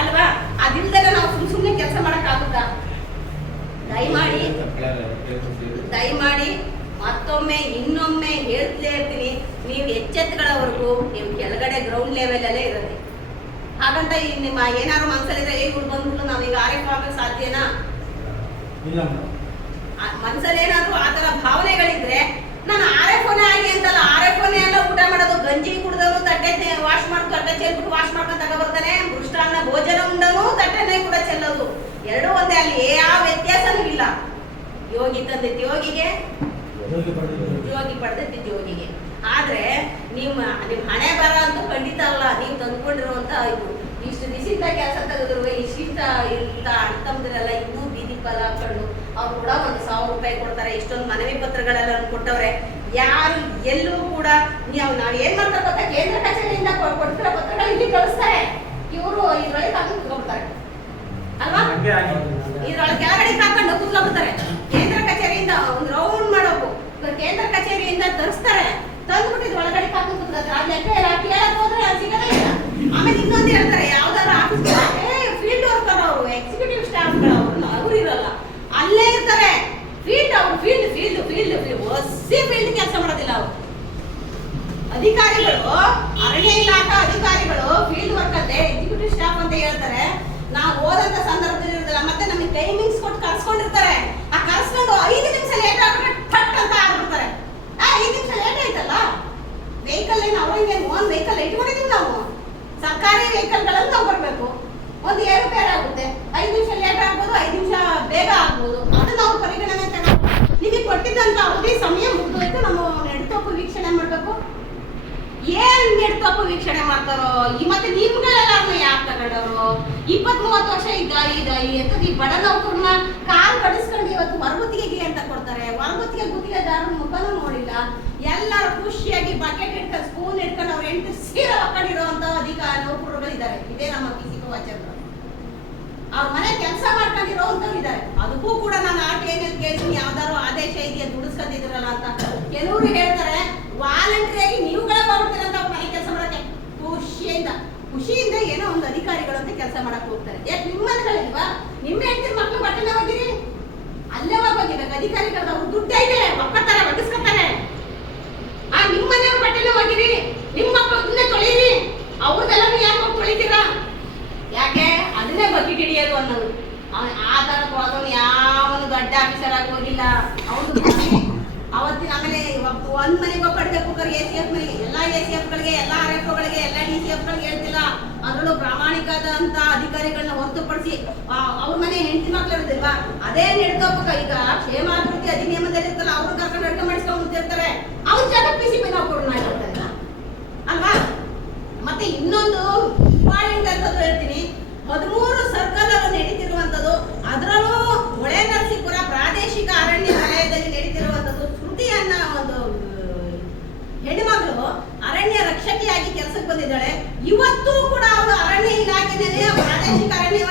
ಅಲ್ವಾ? ಅದಿಲ್ಲದಾಗ ನಾವು ಸುಮ್ಮನೆ ಕೆಲಸ ಮಾಡಕ್ಕಾಗುತ್ತಾ? ದಯಮಾಡಿ ಮತ್ತೊಮ್ಮೆ ಇನ್ನೊಮ್ಮೆ ಹೇಳ್ತಲೇ ಇರ್ತೀನಿ, ನೀವು ಎಚ್ಚೆತ್ತುಗಳವರೆಗೂ ನೀವು ಕೆಳಗಡೆ ಗ್ರೌಂಡ್ ಲೆವೆಲಲ್ಲೇ ಇರುತ್ತೆ. ಹಾಗಂತ ನಿಮ್ಮ ಏನಾದ್ರು ಮನಸ್ಸಲ್ಲಿದ್ರೆ ಇವ್ರು ಬಂದ್ಬಿಟ್ಟು ನಾವೀಗ RF ಆಗಕ್ಕೆ ಸಾಧ್ಯನಾ? ಮನಸ್ಸಲ್ಲಿ ಏನಾದ್ರು ಆ ಥರ ಭಾವನೆಗಳಿದ್ರೆ ನಾನು RFOನೇ ಆಗಿ ಅಂತಲ್ಲ, RFOನೇ ಎಲ್ಲ ಊಟ ಮಾಡೋದು, ಗಂಜಿ ಕುಡ್ದವನು ತಟ್ಟೆ ವಾಶ್ ಮಾಡಿ ತಟ್ಟೆ ಚೆಲ್ಬಿಟ್ಟು ವಾಶ್ ಮಾಡ್ಕೊಂಡು ತಗೊಬರ್ತಾನೆ, ಮೃಷ್ಟಾನ್ನ ಭೋಜನ ಉಂಡನು ತಟ್ಟೆನೇ ಕೂಡ ಚೆಲ್ಲೋದು, ಎರಡೂ ಒಂದೇ. ಅಲ್ಲಿ ಯಾವ ವ್ಯತ್ಯಾಸನೂ ಇಲ್ಲ. ಯೋಗಿ ತಂದಿದ್ದು ಯೋಗಿಗೆ, ಯೋಗಿ ಪಡೆದಿದ್ದು ಯೋಗಿಗೆ. ಆದ್ರೆ ನಿಮ್ಮ ಹಣೆ ಬರ ಅಂತೂ ಖಂಡಿತ ಅಲ್ಲ. ನೀವು ತಂದ್ಕೊಂಡಿರುವಂತ ಇದು ಇಷ್ಟು ದಿವಸದಿಂದ ಕೆಲಸ ತೆಗೆದ್ರು ಇಷ್ಟ ಇಂತ ಅಣ್ತಂದ್ರೆಲ್ಲ ಇನ್ನೂ ಬೀದಿ ಪಾಲ ಹಾಕೊಂಡು ಅವ್ರು ಕೂಡ 1,000 ರೂಪಾಯಿ ಕೊಡ್ತಾರೆ. ಇಷ್ಟೊಂದು ಮನವಿ ಪತ್ರಗಳೆಲ್ಲ ಕೊಟ್ಟವ್ರೆ. ಯಾರು ಎಲ್ಲೂ ಕೂಡ ನಾವ್ ಏನ್ ಮಾಡ್ತಾರೆ ಗೊತ್ತಾ? ಕೇಂದ್ರ ಕಚೇರಿಯಿಂದ ಕೊಟ್ಟಿರೋ ಪತ್ರಗಳು ಇಲ್ಲಿ ಕಳಿಸ್ತಾರೆ. ಇವರು ಇದ್ರೊಳಗೆ ಹಾಕೊಂಡು ಕುತ್ಕೊಳ್ತಾರೆ ಅಲ್ವಾ? ಇದ್ರೊಳಗೆ ಕೆಳಗಡೆ ಹಾಕೊಂಡು ಕುತ್ಕೊಳ್ತಾರೆ. ಕೇಂದ್ರ ಕಚೇರಿಯಿಂದ ಒಂದು ರೌಂಡ್ ಮಾಡೋಕು ಕೇಂದ್ರ ಕಚೇರಿಯಿಂದ ತರಿಸ್ತಾರೆ, ತಂದ್ಬಿಟ್ಟು ಇದು ಒಳಗಡೆ ಹಾಕೊಂಡು ಕುತ್ಕೊಳ್ತಾರೆ. ಅದ್ ಲೆಕ್ಕ ಇಲ್ಲ, ಕೇಳಕ್ ಹೋದ್ರೆ ಅದು ಸಿಗದೇ ಇಲ್ಲ. ಆಮೇಲೆ ಇನ್ನೊಂದು ಹೇಳ್ತಾರೆ, ಯಾವ್ದಾದ್ರು ಆಫೀಸ್ ಫೀಲ್ಡ್ ವರ್ಕರ್ ಅವರು, ಎಕ್ಸಿಕ್ಯೂಟಿವ್ ಸ್ಟಾಫ್ಗಳು ಅವ್ರು ಇರಲ್ಲ, ಅಲ್ಲೇ ಇರ್ತಾರೆ. ಫೀಲ್ಡ್ ಅವ್ರು ಫೀಲ್ಡ್ ಕೆಲಸ ಮಾಡೋದಿಲ್ಲ. ಅವರು ಅಧಿಕಾರಿಗಳು, ಅರಣ್ಯ ಇಲಾಖಾ ಅಧಿಕಾರಿಗಳು ಫೀಲ್ಡ್ ವರ್ಕ್ ಅಂತೆ, ಎಕ್ಸಿಕ್ಯೂಟಿವ್ ಸ್ಟಾಫ್ ಅಂತ ಹೇಳ್ತಾರೆ. ನಾವು ಓದಂತ ಸಂದರ್ಭದಲ್ಲಿ ಇರೋದಿಲ್ಲ. ಮತ್ತೆ ನಮಗೆ ಟೈಮಿಂಗ್ಸ್ ಕೊಟ್ಟು ಕರ್ಸ್ಕೊಂಡಿರ್ತಾರೆ. ಆ ಕರ್ಸ್ಕೊಂಡು 5 ನಿಮಿಷ ಲೇಟ್ ಆಗ್ಬಿಟ್ರೆ ಥಟ್ ಅಂತ ಆಗ್ಬಿಡ್ತಾರೆ. 5 ನಿಮಿಷ ಲೇಟ್ ಆಯ್ತಲ್ಲ, ವೆಹಿಕಲ್ ಏನು ಅವ್ರಿಗೆ ಓನ್ ವೆಹಿಕಲ್ ಇಟ್ಕೊಂಡಿದೀವಿ ನಾವು. ಸರ್ಕಾರಿ ವೆಹಿಕಲ್ಗಳಲ್ಲಿ ನಾವು ಬರಬೇಕು, ಒಂದು ಏರುಪೇರು ಆಗುತ್ತೆ. 5 ನಿಮಿಷ ಲೇಟ್ ಆಗ್ಬೋದು, 5 ನಿಮಿಷ ಬೇಗ ಆಗ್ಬೋದು. ಅದು ನಾವು ಪರಿಗಣನೆ ತಗೊಂಡು ನಿಮಗೆ ಕೊಟ್ಟಿದ್ದಂತ ಅವಧಿ ಸಮಯ ಮುಗಿದೋಯ್ತು, ನಾವು ನೆಡ್ತಪ್ಪು ವೀಕ್ಷಣೆ ಮಾಡಬೇಕು. ಏನ್ ನೆಡ್ತಪ್ಪು ವೀಕ್ಷಣೆ ಮಾಡ್ತಾರೋ ಮತ್ತೆ ನಿಮ್ಗಳೆಲ್ಲ ಯಾಕೆ ತಗೊಂಡವರು? 20-30 ವರ್ಷ ಈ ಬಡ ನೌಕರನ್ನ ಕಾಲ್ ಕಡಿಸ್ಕೊಂಡು ಇವತ್ತು ಹೊರಗುತ್ತಿಗೆಗೆ ಅಂತ ಕೊಡ್ತಾರೆ. ಹೊರಗುತ್ತಿಗೆ ಗುತ್ತಿಗೆದಾರರ ಮುಖನೂ ನೋಡಿಲ್ಲ. ಎಲ್ಲರೂ ಖುಷಿಯಾಗಿ ಬಕೆಟ್ ಇಟ್ಕೊಂಡು ಸ್ಪೂನ್ ಇಟ್ಕೊಂಡು ಅವ್ರು 8 ಸೀರೆ ಹಾಕೊಂಡಿರುವಂತ ನೌಕರರುಗಳಿದ್ದಾರೆ. ಇದೇ ನಮ್ಮ ಪಿಸಿಕ ವಾಚಕರು. ಅವ್ರ ಮನೆ ಕೆಲಸ ಮಾಡ್ಕೊಂಡಿರೋಂಥವ್ರು ಇದ್ದಾರೆ. ಅದಕ್ಕೂ ಕೂಡ ನಾನು RTIನಲ್ಲಿ ಕೇಳ್ತೀನಿ, ಯಾವ್ದಾದ್ರು ಆದೇಶ ಇದೆಯಾ ದುಡಿಸ್ಕೊಂಡಿದ್ರಲ್ಲ ಅಂತ. ಕೆಲವರು ಹೇಳ್ತಾರೆ ವಾಲಂಟ್ರಿಯಾಗಿ ನೀವುಗಳೇ ಮಾಡ್ಬಿಡ್ತೀರಂತ ಅವ್ರ ಮನೆ ಕೆಲಸ ಮಾಡಕ್ಕೆ. ಖುಷಿಯಿಂದ ಏನೋ ಒಂದು ಅಧಿಕಾರಿಗಳಂತೆ ಕೆಲಸ ಮಾಡಕ್ ಹೋಗ್ತಾರೆ. ಯಾಕೆ ನಿಮ್ಮ ಮನೆಗಳಿಲ್ವಾ? ನಿಮ್ಮ ಹೆಂಡತಿ ಮಕ್ಕಳು ಬಟ್ಟೆನ ಹೋಗಿರಿ, ಅಲ್ಲೇ ಹೋಗಿಬೇಕು. ಅಧಿಕಾರಿಗಳು ಅವ್ರು ದುಡ್ಡು ಐತೆ, ಒಕ್ಕತ್ತಾರೆ, ಒಗ್ಗಿಸ್ಕೊತಾರೆ. ನಿಮ್ಮ ಮನೆಯವ್ರ ಬಟ್ಟೆನ ಹೋಗಿರಿ, ನಿಮ್ಮ ಮಕ್ಕಳು ತೊಳೀರಿ. ಅವ್ರದ್ದೆಲ್ಲ ಯಾಕೆ ಹೋಗಿ ತೊಳಿತೀರಾ? ಯಾಕೆ? ಅದನ್ನೇ ಬಕೆಟ್ ಹಿಡಿಯೋದು ಅನ್ನೋದು. ಆ ತರ ಕೊಡೋದವನು ಯಾವನು ದೊಡ್ಡ ಆಫೀಸರ್ ಆಗಿ ಹೋಗಿಲ್ಲ. ಅವನು ಅವತ್ತಿನ ಆಮೇಲೆ ಒಂದ್ ಮನೆಗೆ ಒಬ್ಬಡ್ಬೇಕು ACF ಮನೆಗೆ, ಎಲ್ಲಾ ACFಗಳಿಗೆ, ಎಲ್ಲಾ RFOಗಳಿಗೆ, ಎಲ್ಲಾ DCFಗಳಿಗೆ ಹೇಳ್ತಿಲ್ಲ. ಅದರಲ್ಲೂ ಪ್ರಾಮಾಣಿಕವಾದಂತ ಅಧಿಕಾರಿಗಳನ್ನ ಹೊರತುಪಡಿಸಿ ಅವ್ರ ಮನೆ ಹೆಂಡತಿ ಮಕ್ಳು ಇರೋದಿಲ್ವಾ? ಅದೇ ನೆಡ್ಕೋಬೇಕು. ಈಗ ಕ್ಷೇಮಾಭಿವೃದ್ಧಿ ಅಧಿನಿಯಮದಲ್ಲಿ ಇರ್ತಲ್ಲ, ಅವ್ರು ಕರ್ಕೊಂಡು ಅಡ್ಗೆ ಮಾಡಿಸ್ಕೊಂಡು ಮುಂತಿರ್ತಾರೆ. ಅವ್ರ ಜಾಗ PCB ನೌಕರನ್ನ ಆಗಿರ್ತಾರೆ ಅಲ್ವಾ? ಮತ್ತೆ ಇನ್ನೊಂದು ಇಂಪಾರ್ಟೆಂಟ್ ಅಂತದ್ದು ಹೇಳ್ತೀನಿ, 13 ಸರ್ಕಲ್ ಅಲ್ಲಿ ನಡೀತಿರುವಂತದ್ದು, ಅದರಲ್ಲೂ ಹೊಳೆನರಸೀಪುರ ಪ್ರಾದೇಶಿಕ ಅರಣ್ಯ ವಲಯದಲ್ಲಿ ನಡೀತಿರುವಂತದ್ದು. ಶ್ರುತಿ ಅನ್ನೋ ಒಂದು ಹೆಣ್ಣುಮಗಳು ಅರಣ್ಯ ರಕ್ಷಕಿಯಾಗಿ ಕೆಲಸಕ್ಕೆ ಬಂದಿದ್ದಾಳೆ. ಇವತ್ತೂ ಕೂಡ ಅವರು ಅರಣ್ಯ ಇಲಾಖೆಯಲ್ಲಿ ಪ್ರಾದೇಶಿಕ ಅರಣ್ಯ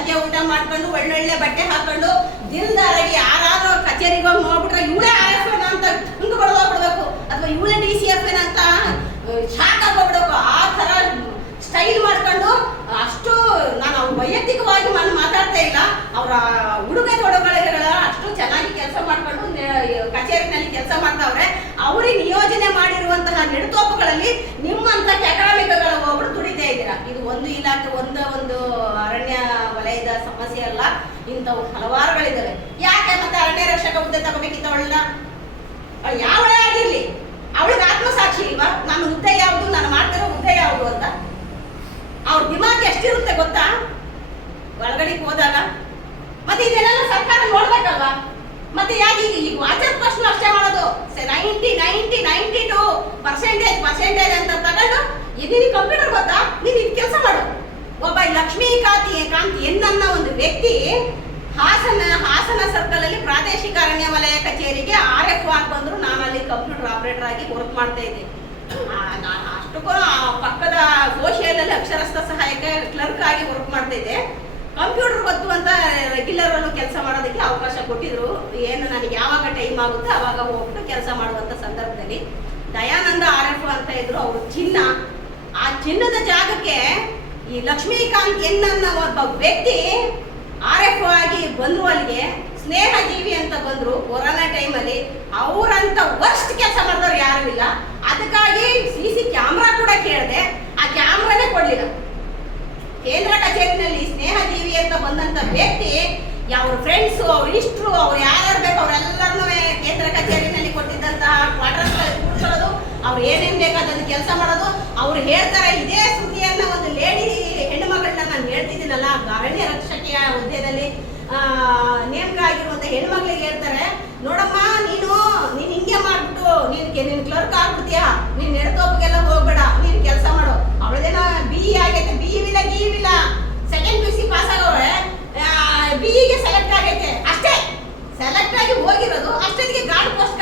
ಸಂಜೆ ಊಟ ಮಾಡ್ಕೊಂಡು ಒಳ್ಳೊಳ್ಳೆ ಬಟ್ಟೆ ಹಾಕೊಂಡು ದಿನದಾರಾಗಿ ಯಾರಾದ್ರೂ ಕಚೇರಿಗೆ ಹೋಗಿ ನೋಡ್ಬಿಟ್ರೆ ಇವಳೇ RF ಅಂತ ಹಿಂಗ್ ಹೊಡೆದೋಗ್ಬಿಡ್ಬೇಕು, ಅಥವಾ ಇವಳೇ DCF ಅಂತ ಶಾಕ್ ಆಗೋಗ್ಬಿಡ್ಬೇಕು. ಆ ತರ ಸ್ಟೈಲ್ ಮಾಡ್ಕೊಂಡು ಅಷ್ಟು ನಾನು ವೈಯಕ್ತಿಕವಾಗಿ ನಾನು ಮಾತಾಡ್ತಾ ಇಲ್ಲ, ಅವರ ಉಡುಗೆ ತೊಡುಗೆಗಳ ಅಷ್ಟು ಚೆನ್ನಾಗಿ ಕೆಲಸ ಮಾಡ್ಕೊಂಡು ಕಚೇರಿನಲ್ಲಿ ಕೆಲಸ ಮಾಡ್ತಾವ್ರೆ. ಅವ್ರಿಗೆ ನಿಯೋಜನೆ ಮಾಡಿರುವಂತಹ ನೆಡುತೋಪುಗಳಲ್ಲಿ ನಿಮ್ಮಂತ ಕೆಕರಾಮಿಕಗಳು ಹೋಗ್ಬಿಟ್ಟು ದುಡಿತಾ ಇದ್ದೀರಾ. ಇದು ಒಂದು ಇಲಾಖೆ ಒಂದು ಅರಣ್ಯ ವಲಯದ ಸಮಸ್ಯೆ ಅಲ್ಲ, ಇಂಥವು ಹಲವಾರುಗಳಿದ್ದಾವೆ. ಯಾಕೆ ಮತ್ತೆ ಅರಣ್ಯ ರಕ್ಷಕ ಹುದ್ದೆ ತಗೋಬೇಕಿತ್ತ ಅವಳನ್ನ? ಯಾವಳೇ ಆಗಿರ್ಲಿ ಅವಳಿಗೆ ಆತ್ಮಸಾಕ್ಷಿ ಇಲ್ವಾ? ನನ್ನ ಹುದ್ದೆ ಯಾವುದು, ನಾನು ಮಾಡ್ತಿರೋ ಹುದ್ದೆ ಯಾವುದು ಅಂತ ಅವ್ರ ದಿಮಾಗ್ ಎಷ್ಟಿರುತ್ತೆ ಗೊತ್ತಾ ಒಳಗಡೆ ಹೋದಾಗ? ಮತ್ತೆ ಇದನ್ನೆಲ್ಲ ಸರ್ಕಾರ ನೋಡ್ಬೇಕಲ್ವಾ? ಮತ್ತೆ ಯಾಕೆ ಈಗ ವಾಚರ್ ಪ್ರಶ್ನೆ ಅಷ್ಟೇ ಮಾಡೋದು 92% ಅಂತ ತಗೊಂಡು ನಿನ್ ಕಂಪ್ಯೂಟರ್ ಗೊತ್ತಾ, ನೀನ್ ಇದು ಕೆಲಸ ಮಾಡು. ಒಬ್ಬ ಲಕ್ಷ್ಮೀಕಾಂತ್ ಎನ್ನನ್ನ ಒಂದು ವ್ಯಕ್ತಿ ಹಾಸನ ಸರ್ಕಲ್ ಅಲ್ಲಿ ಪ್ರಾದೇಶಿಕ ಅರಣ್ಯ ವಲಯ ಕಚೇರಿಗೆ RF ಆಗಿ ಬಂದ್ರು. ನಾನು ಅಲ್ಲಿ ಕಂಪ್ಯೂಟರ್ ಆಪರೇಟರ್ ಆಗಿ ವರ್ಕ್ ಮಾಡ್ತಾ ಇದ್ದೆ. ಅಷ್ಟಕ್ಕೂ ಪಕ್ಕದ ಸೋಷಿಯಲ್ ಅಲ್ಲಿ ಅಕ್ಷರಸ್ಥ ಸಹಾಯಕ ಕ್ಲರ್ಕ್ ಆಗಿ ವರ್ಕ್ ಮಾಡ್ತಾ ಇದ್ದೆ. ಕಂಪ್ಯೂಟರ್ ಗೊತ್ತು ಅಂತ ರೆಗ್ಯುಲರ್ ಅಲ್ಲೂ ಕೆಲಸ ಮಾಡೋದಕ್ಕೆ ಅವಕಾಶ ಕೊಟ್ಟಿದ್ರು. ಏನು ನನಗೆ ಯಾವಾಗ ಟೈಮ್ ಆಗುತ್ತೆ ಅವಾಗ ಹೋಗ್ಬಿಟ್ಟು ಕೆಲಸ ಮಾಡುವಂತ ಸಂದರ್ಭದಲ್ಲಿ ದಯಾನಂದ RF ಅಂತ ಇದ್ರು. ಅವರು ಆ ಚಿನ್ನದ ಜಾಗಕ್ಕೆ ಈ ಲಕ್ಷ್ಮೀಕಾಂತ್ ಎನ್ನನ್ನ ಒಬ್ಬ ವ್ಯಕ್ತಿ RF ಆಗಿ ಬಂದ್ರು. ಅಲ್ಲಿಗೆ ಸ್ನೇಹ ಜೀವಿ ಅಂತ ಬಂದ್ರು ಕೊರೋನಾ ಟೈಮಲ್ಲಿ. ಅವರಂತ ವರ್ಸ್ಟ್ ಕೆಲಸ ಮಾಡಿದವ್ರು ಯಾರು ಇಲ್ಲ. ಅದಕ್ಕಾಗಿ CC ಕ್ಯಾಮ್ರಾ ಕೂಡ ಕೇಳಿದೆ, ಆ ಕ್ಯಾಮ್ರಾನೇ ಕೊಡ್ಲಿಲ್ಲ. ಕೇಂದ್ರ ಕಚೇರಿನಲ್ಲಿ ಸ್ನೇಹ ಜೀವಿ ಅಂತ ಬಂದಂತ ವ್ಯಕ್ತಿ ಅವ್ರ ಫ್ರೆಂಡ್ಸ್, ಅವ್ರ ಇಷ್ಟರು, ಅವ್ರು ಯಾರು ಬೇಕು ಅವರೆಲ್ಲರನ್ನೂ ಕೇಂದ್ರ ಕಚೇರಿನಲ್ಲಿ ಕೊಟ್ಟಿದ್ದಂತಹ ಕ್ವಾರ್ಟರ್ಸ್ ಕೂಡ್ಕೊಳ್ಳೋದು, ಅವ್ರು ಏನೇನ್ ಬೇಕು ಅದನ್ನು ಕೆಲಸ ಮಾಡೋದು. ಅವ್ರು ಹೇಳ್ತಾರೆ, ಇದೇ ಸುದ್ದಿಯನ್ನ ಒಂದು ಲೇಡಿ ಹೆಣ್ಣುಮಗಳನ್ನ ನಾನು ಹೇಳ್ತಿದ್ದೀನಲ್ಲ, ಅರಣ್ಯ ರಕ್ಷಕಿಯ ಹುದ್ದೆಯಲ್ಲಿ ನೇಮಕ ಆಗಿರುವಂತ ಹೆಣ್ಮಕ್ಳಿಗೆ ಹೇಳ್ತಾರೆ, ನೋಡಮ್ಮ ನೀನು ಹಿಂಗೆ ಮಾಡ್ಬಿಟ್ಟು ನೀನ್ ಕ್ಲರ್ಕ್ ಆಗ್ಬಿಡ್ತೀಯಾ, ನೀನ್ ನೆಡತೋಪಗೆಲ್ಲ ಹೋಗ್ಬೇಡ, ನೀನ್ ಕೆಲಸ ಮಾಡು. ಅವಳದೇನೋ BE ಆಗೈತೆ, ಗಿವಿಲ್ಲ ಸೆಕೆಂಡ್ PUC ಪಾಸ್ ಆಗವ್ರೆ, BE ಗೆ ಸೆಲೆಕ್ಟ್ ಆಗೈತೆ ಅಷ್ಟೇ. ಸೆಲೆಕ್ಟ್ ಆಗಿ ಹೋಗಿರೋದು ಅಷ್ಟೊತ್ತಿಗೆ ಗಾರ್ಡ್ ಪೋಸ್ಟ್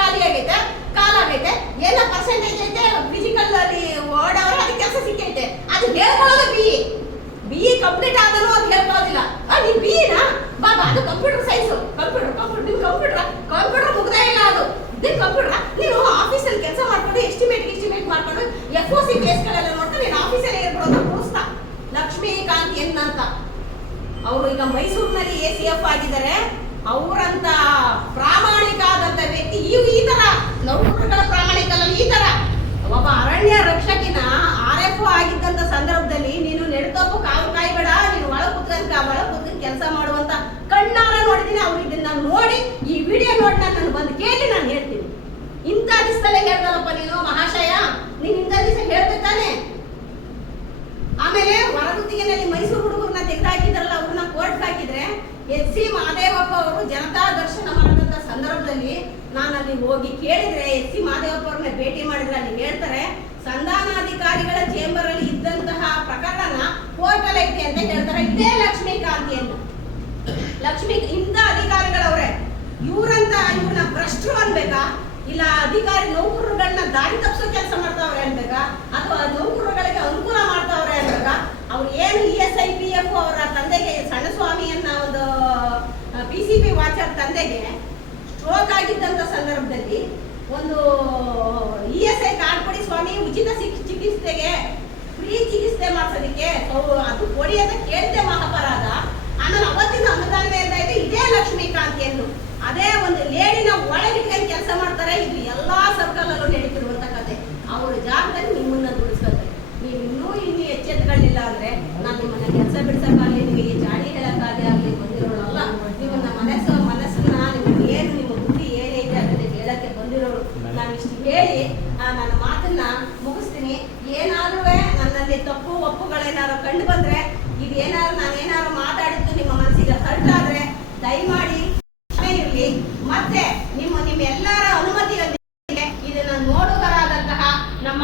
ಕಾಲಾಗೈತೆ. ಏನೋ ಪರ್ಸೆಂಟೇಜ್ ಐತೆ, ಫಿಸಿಕಲ್ ಅಲ್ಲಿ ಓಡವ್ರೆ, ಅದಕ್ಕೆ ಕೆಲಸ ಸಿಕ್ಕೈತೆ. ಅದು ಹೇಳ್ಕೊಳ್ಳೋದು BE ಕಂಪ್ಲೀಟ್ ಆದನು ಅದು ಹೇಳ್ಕೊಳ್ಳೋದಿಲ್ಲ. ನೀನ್ BE ನಾ ಬಾಬಾ, ಅದು ಕಂಪ್ಯೂಟರ್ ಸೈನ್ಸ್, ಕಂಪ್ಯೂಟರ್ ಮುಗ್ದೇ ಇಲ್ಲ. ಅದು ನಿನ್ ಕಂಪ್ಯೂಟರ್ ನೀನು ಆಫೀಸಲ್ಲಿ ಕೆಲಸ ಮಾಡ್ಕೊಂಡು ಎಸ್ಟಿಮೇಟ್ ಮಾಡ್ಕೊಂಡು FOC ಕೇಸ್ಗಳೆಲ್ಲ ನೋಡ್ಕೊಂಡು ನೀನು ಆಫೀಸಲ್ಲಿ ಇರ್ಬಿಡೋದು ಕೂರಿಸ್ತಾ. ಲಕ್ಷ್ಮೀಕಾಂತ್ ಎನ್ನಂತ ಅವರು ಈಗ ಮೈಸೂರಿನಲ್ಲಿ ACF ಆಗಿದ್ದಾರೆ. ಅವರಂತ ಪ್ರಾಮಾಣಿಕ ಆದಂತ ವ್ಯಕ್ತಿ ಈ ತರ ನೌಕರಗಳ ಪ್ರಾಮಾಣಿಕಲ್ಲ. ಈ ತರ ಒಬ್ಬ ಅರಣ್ಯ ರಕ್ಷಕಿನ RF ಆಗಿದ್ದಂತ ಸಂದರ್ಭದಲ್ಲಿ ನೀನು ನೆಡತೋಪು ಕಾವು ಕಾಯ್ಬೇಡ, ನೀನು ಒಳ ಕೂತ್ಕೊಂಡು ಕೆಲಸ ಮಾಡುವಂತ ಕಣ್ಣಾರ ನೋಡಿದೀನಿ. ಅವ್ರು ಇದನ್ನ ನೋಡಿ, ಈ ವಿಡಿಯೋ ನೋಡಿ ನಾನು ಬಂದು ಕೇಳಿ ನಾನು ಹೇಳ್ತೀನಿ. ಇಂಥ ದಿವಸದಲ್ಲೇ ಹೇಳ್ದಲ್ಲಪ್ಪ ನೀನು ಮಹಾಶಯ, ನೀನ್ ಇಂಥ ದಿವಸ ಹೇಳ್ದೆ ತಾನೆ. ಆಮೇಲೆ ಹೊರಗುತ್ತಿಗೆನಲ್ಲಿ ಮೈಸೂರು ಹುಡುಗರನ್ನ ತೆಗೆದುಹಾಕಿದ್ರಲ್ಲ, ಅವ್ರನ್ನ ಕೋರ್ಟ್ ಹಾಕಿದ್ರೆ SC ಮಹದೇವಪ್ಪ ಅವರು ಜನತಾ ದರ್ಶನ ಮಾಡಿದಂತ ಸಂದರ್ಭದಲ್ಲಿ ನಾನು ಅಲ್ಲಿ ಹೋಗಿ ಕೇಳಿದ್ರೆ, SC ಮಹದೇವಪ್ಪ ಅವ್ರನ್ನ ಭೇಟಿ ಮಾಡಿದ್ರೆ ಅಲ್ಲಿ ಹೇಳ್ತಾರೆ, ಸಂಧಾನಾಧಿಕಾರಿಗಳ ಚೇಂಬರ್ ಅಲ್ಲಿ ಇದ್ದಂತಹ ಪ್ರಕರಣ ಕೋರ್ಟ್ ಅಲ್ಲಿ ಐತೆ ಅಂತ ಹೇಳ್ತಾರೆ. ಇದೇ ಲಕ್ಷ್ಮೀಕಾಂತ್ ಎಂದು ಇಂಥ ಅಧಿಕಾರಿಗಳವ್ರೆ. ಇವ್ರನ್ನ ಭ್ರಷ್ಟರು ಅನ್ಬೇಕಾ, ಇಲ್ಲ ಅಧಿಕಾರಿ ನೌಕರರುಗಳನ್ನ ದಾರಿ ತಪ್ಪಿಸೋ ಕೆಲಸ ಮಾಡ್ತಾವ್ರೆ ಅನ್ಬೇಕಾ, ಅಥವಾ ನೌಕರರುಗಳಿಗೆ ಅನುಕೂಲ ಮಾಡ್ತಾವ್ರೆ ಅನ್ಬೇಕಾ? ಅವ್ರು ಏನು ESIPF ಅವರ ತಂದೆಗೆ ಸಣ್ಣಸ್ವಾಮಿಯನ್ನ ಒಂದು PCP ವಾಚರ್ ತಂದೆಗೆ ಸ್ಟ್ರೋಕ್ ಆಗಿದ್ದಂತ ಸಂದರ್ಭದಲ್ಲಿ ಒಂದು ESI ಕಾರ್ಡ್ ಕೊಡಿ ಸ್ವಾಮಿ, ಉಚಿತ ಚಿಕಿತ್ಸೆಗೆ ಫ್ರೀ ಚಿಕಿತ್ಸೆ ಮಾಡಿಸೋದಕ್ಕೆ ಅದು ಕೊಡಿ ಅಂತ ಕೇಳಿದೆ ಮಹಾಪರಾಧ. ಆಮೇಲೆ ಅವತ್ತಿನ ಅನುದಾನವೇ ಅಂತ ಇದೆ. ಇದೇ ಲಕ್ಷ್ಮೀಕಾಂತ್ ಎಂದು ಅದೇ ಒಂದು ಲೇಡಿನ ಒಳಗಿಟ್ಕೊಂಡು ಕೆಲಸ ಮಾಡ್ತಾರೆ. ಇದು ಎಲ್ಲಾ ಸರ್ಕಲ್ ಅಲ್ಲೂ ನಡೀತಿರುವಂತ ಕತೆ. ಅವ್ರ ಜಾಗದಲ್ಲಿ ನಿಮ್ಮನ್ನ ದುಡಿಸ್ತಾರೆ. ನೀವು ಇನ್ನೂ ಎಚ್ಚೆತ್ತುಗಳಿಲ್ಲ ಅಂದ್ರೆ ನಾನು ನಿಮ್ಮನ್ನ ಕೆಲಸ ಬಿಡಿಸಕ್ಕಾಗಲಿ, ನಿಮಗೆ ಜಾಡಿ ಹೇಳಕ್ಕಾಗಲಿ ಬಂದಿರೋಳಲ್ಲ. ನಿಮ್ಮನ್ನ ಮನಸ್ಸನ್ನ ನಿಮ್ಗೆ ಏನು ನಿಮ್ಮ ಬುದ್ಧಿ ಏನೈತೆ ಅದನ್ನ ಹೇಳಕ್ಕೆ ಬಂದಿರೋರು. ನಾನು ಇಷ್ಟು ಹೇಳಿ ನನ್ನ ಮಾತನ್ನ ಮುಗಿಸ್ತೀನಿ. ಏನಾದ್ರೂ ನನ್ನಲ್ಲಿ ತಪ್ಪು ಒಪ್ಪುಗಳೇನಾದ್ರು ಕಂಡು ಬಂದ್ರೆ, ಇದೇನಾದ್ರು ನಾನೇನಾದ್ರು ಮಾತಾಡಿದ್ದು ನಿಮ್ಮ ಮನಸ್ಸಿಗೆ ಹರ್ಟ್ ಆದ್ರೆ ದಯಮಾಡಿ ಇರಲಿ. ಮತ್ತೆ ನಿಮ್ಮೆಲ್ಲರ ಅನುಮತಿಯೊಂದಿಗೆ ಇದನ್ನ ನೋಡುಗರಾದಂತಹ ನಮ್ಮ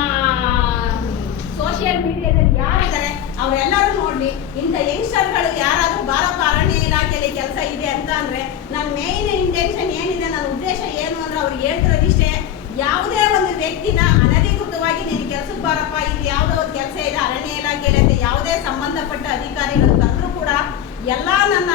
ಸೋಷಿಯಲ್ ಮೀಡಿಯಾದಲ್ಲಿ ಯಾರಿದ್ದಾರೆ ಅವರೆಲ್ಲರೂ ನೋಡ್ಲಿ. ಇಂಥ ಯಂಗ್ಸ್ಟರ್ಗಳು ಯಾರಾದ್ರೂ ಬಾರಪ್ಪ ಅರಣ್ಯ ಇಲಾಖೆಯಲ್ಲಿ ಕೆಲಸ ಇದೆ ಅಂತ ಅಂದ್ರೆ ನನ್ನ ಮೇನ್ ಇಂಟೆನ್ಷನ್ ಏನಿದೆ, ನನ್ನ ಉದ್ದೇಶ ಏನು ಅಂದ್ರೆ ಅವ್ರಿಗೆ ಹೇಳ್ತಿರೋದಿಷ್ಟೇ. ಯಾವುದೇ ಒಂದು ವ್ಯಕ್ತಿನ ಅನಧಿಕೃತವಾಗಿ ನೀನು ಕೆಲಸಕ್ಕೆ ಬಾರಪ್ಪ, ಇಲ್ಲಿ ಯಾವುದೋ ಒಂದು ಕೆಲಸ ಇದೆ ಅರಣ್ಯ ಇಲಾಖೆಯಲ್ಲಿ ಅಂತ ಯಾವುದೇ ಸಂಬಂಧಪಟ್ಟ ಅಧಿಕಾರಿಗಳು ಕರೆದ್ರೂ ಕೂಡ ಎಲ್ಲ ನನ್ನ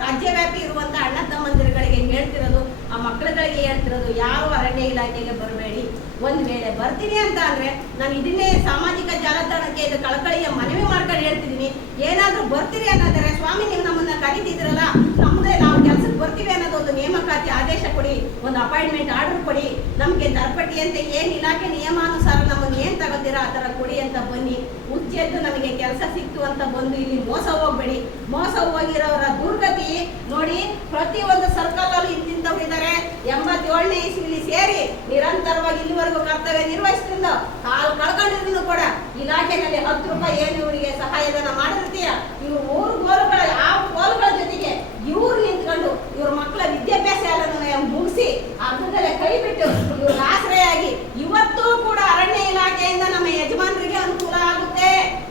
ರಾಜ್ಯವ್ಯಾಪಿ ಇರುವಂಥ ಅಣ್ಣ ತಮ್ಮಂದಿರುಗಳಿಗೆ ಹೇಳ್ತಿರೋದು, ಆ ಮಕ್ಕಳುಗಳಿಗೆ ಹೇಳ್ತಿರೋದು, ಯಾವ ಅರಣ್ಯ ಇಲಾಖೆಗೆ ಬರಬೇಡಿ. ಒಂದು ವೇಳೆ ಬರ್ತೀನಿ ಅಂತ ಅಂದರೆ ನಾನು ಇದನ್ನೇ ಸಾಮಾಜಿಕ ಜಾಲತಾಣಕ್ಕೆ ಇದು ಕಳಕಳಿಯ ಮನವಿ ಮಾಡ್ಕೊಂಡು ಹೇಳ್ತಿದ್ದೀನಿ. ಏನಾದರೂ ಬರ್ತೀರಿ ಅನ್ನೋದಾದ್ರೆ ಸ್ವಾಮಿ ನೀವು ನಮ್ಮನ್ನ ಕರೀತಿದ್ರಲ್ಲ, ನಮ್ಮದೇ ನಾವು ಕೆಲಸಕ್ಕೆ ಬರ್ತೀವಿ ಅನ್ನೋದು ಒಂದು ನೇಮಕಾತಿ ಆದೇಶ ಕೊಡಿ, ಒಂದು ಅಪಾಯಿಂಟ್ಮೆಂಟ್ ಆರ್ಡರ್ ಕೊಡಿ. ನಮಗೆ ದರ್ಪಟ್ಟಿ ಅಂತ ಏನು ಇಲಾಖೆ ನಿಯಮಾನುಸಾರ ನಮ್ಮನ್ನು ಏನು ತಗೋತೀರಾ ಆ ಥರ ಕೊಡಿ ಅಂತ ಬನ್ನಿ. ಉಚ್ಚೆದ್ದು ನಮಗೆ ಕೆಲಸ ಸಿಕ್ತು ಅಂತ ಬಂದು ಇಲ್ಲಿ ಮೋಸ ಹೋಗ್ಬೇಡಿ. ಮೋಸ ಹೋಗಿರೋರ ದುರ್ಗತಿ ನೋಡಿ. ಪ್ರತಿಯೊಂದು ಸರ್ಕಲಲ್ಲೂ ಇಂತಿಂತವ್ರು ಇದ್ದಾರೆ. 87ನೇ ಇಸ್ವಿಲಿ ಸೇರಿ ನಿರಂತರವಾಗಿ ಇಲ್ಲಿವರೆಗೂ ಕರ್ತವ್ಯ ನಿರ್ವಹಿಸ್ತಿದ್ದು ಕಾಲು ಕಳ್ಕೊಂಡಿದ್ರು ಕೂಡ ಇಲಾಖೆನಲ್ಲಿ 10 ರೂಪಾಯಿ ಏನು ಇವರಿಗೆ ಸಹಾಯಧನ ಮಾಡಿರ್ತೀಯ, ಇವ್ರು 3 ಗೋಲುಗಳ ಆ ಗೋಲುಗಳ ಜೊತೆಗೆ ಇವ್ರು ನಿಂತ್ಕೊಂಡು ಇವ್ರ ಮಕ್ಕಳ ವಿದ್ಯಾಭ್ಯಾಸ ಎಲ್ಲ ಮುಗಿಸಿ ಅರ್ಧದಲ್ಲೇ ಕೈ ಬಿಟ್ಟು ಇವ್ರ ಆಶ್ರಯಾಗಿ ಇವತ್ತೂ ಕೂಡ ಅರಣ್ಯ ಇಲಾಖೆಯಿಂದ ನಮ್ಮ ಯಜಮಾನರಿಗೆ ಅನುಕೂಲ ಆಗುತ್ತೆ,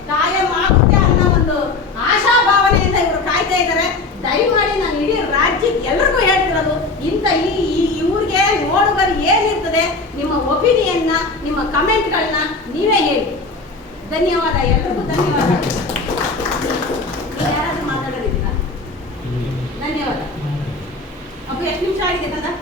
ಕಾಯಂ ಆಗುತ್ತೆ ಅನ್ನೋ ಒಂದು ಆಶಾಭಾವನೆಯಿಂದ ಇವರು ಕಾಯ್ತಾ ಇದ್ದಾರೆ. ದಯಮಾಡಿ ನಾನು ಇಡೀ ರಾಜ್ಯಕ್ಕೆ ಎಲ್ರಿಗೂ ಹೇಳ್ತಿರೋದು, ಇಂಥ ಇವ್ರಿಗೆ ನೋಡುಗರು ಏನಿರ್ತದೆ ನಿಮ್ಮ ಒಪಿನಿಯನ್ನ, ನಿಮ್ಮ ಕಮೆಂಟ್ಗಳನ್ನ ನೀವೇ ಹೇಳಿ. ಧನ್ಯವಾದ, ಎಲ್ರಿಗೂ ಧನ್ಯವಾದ. ಯಾರಾದ್ರೂ ಮಾತಾಡೋದಿಲ್ಲ? ಧನ್ಯವಾದ. ಅಪ್ಪ ಎಷ್ಟು ನಿಮಿಷ ಆಗಿದೆ ಕಂದ?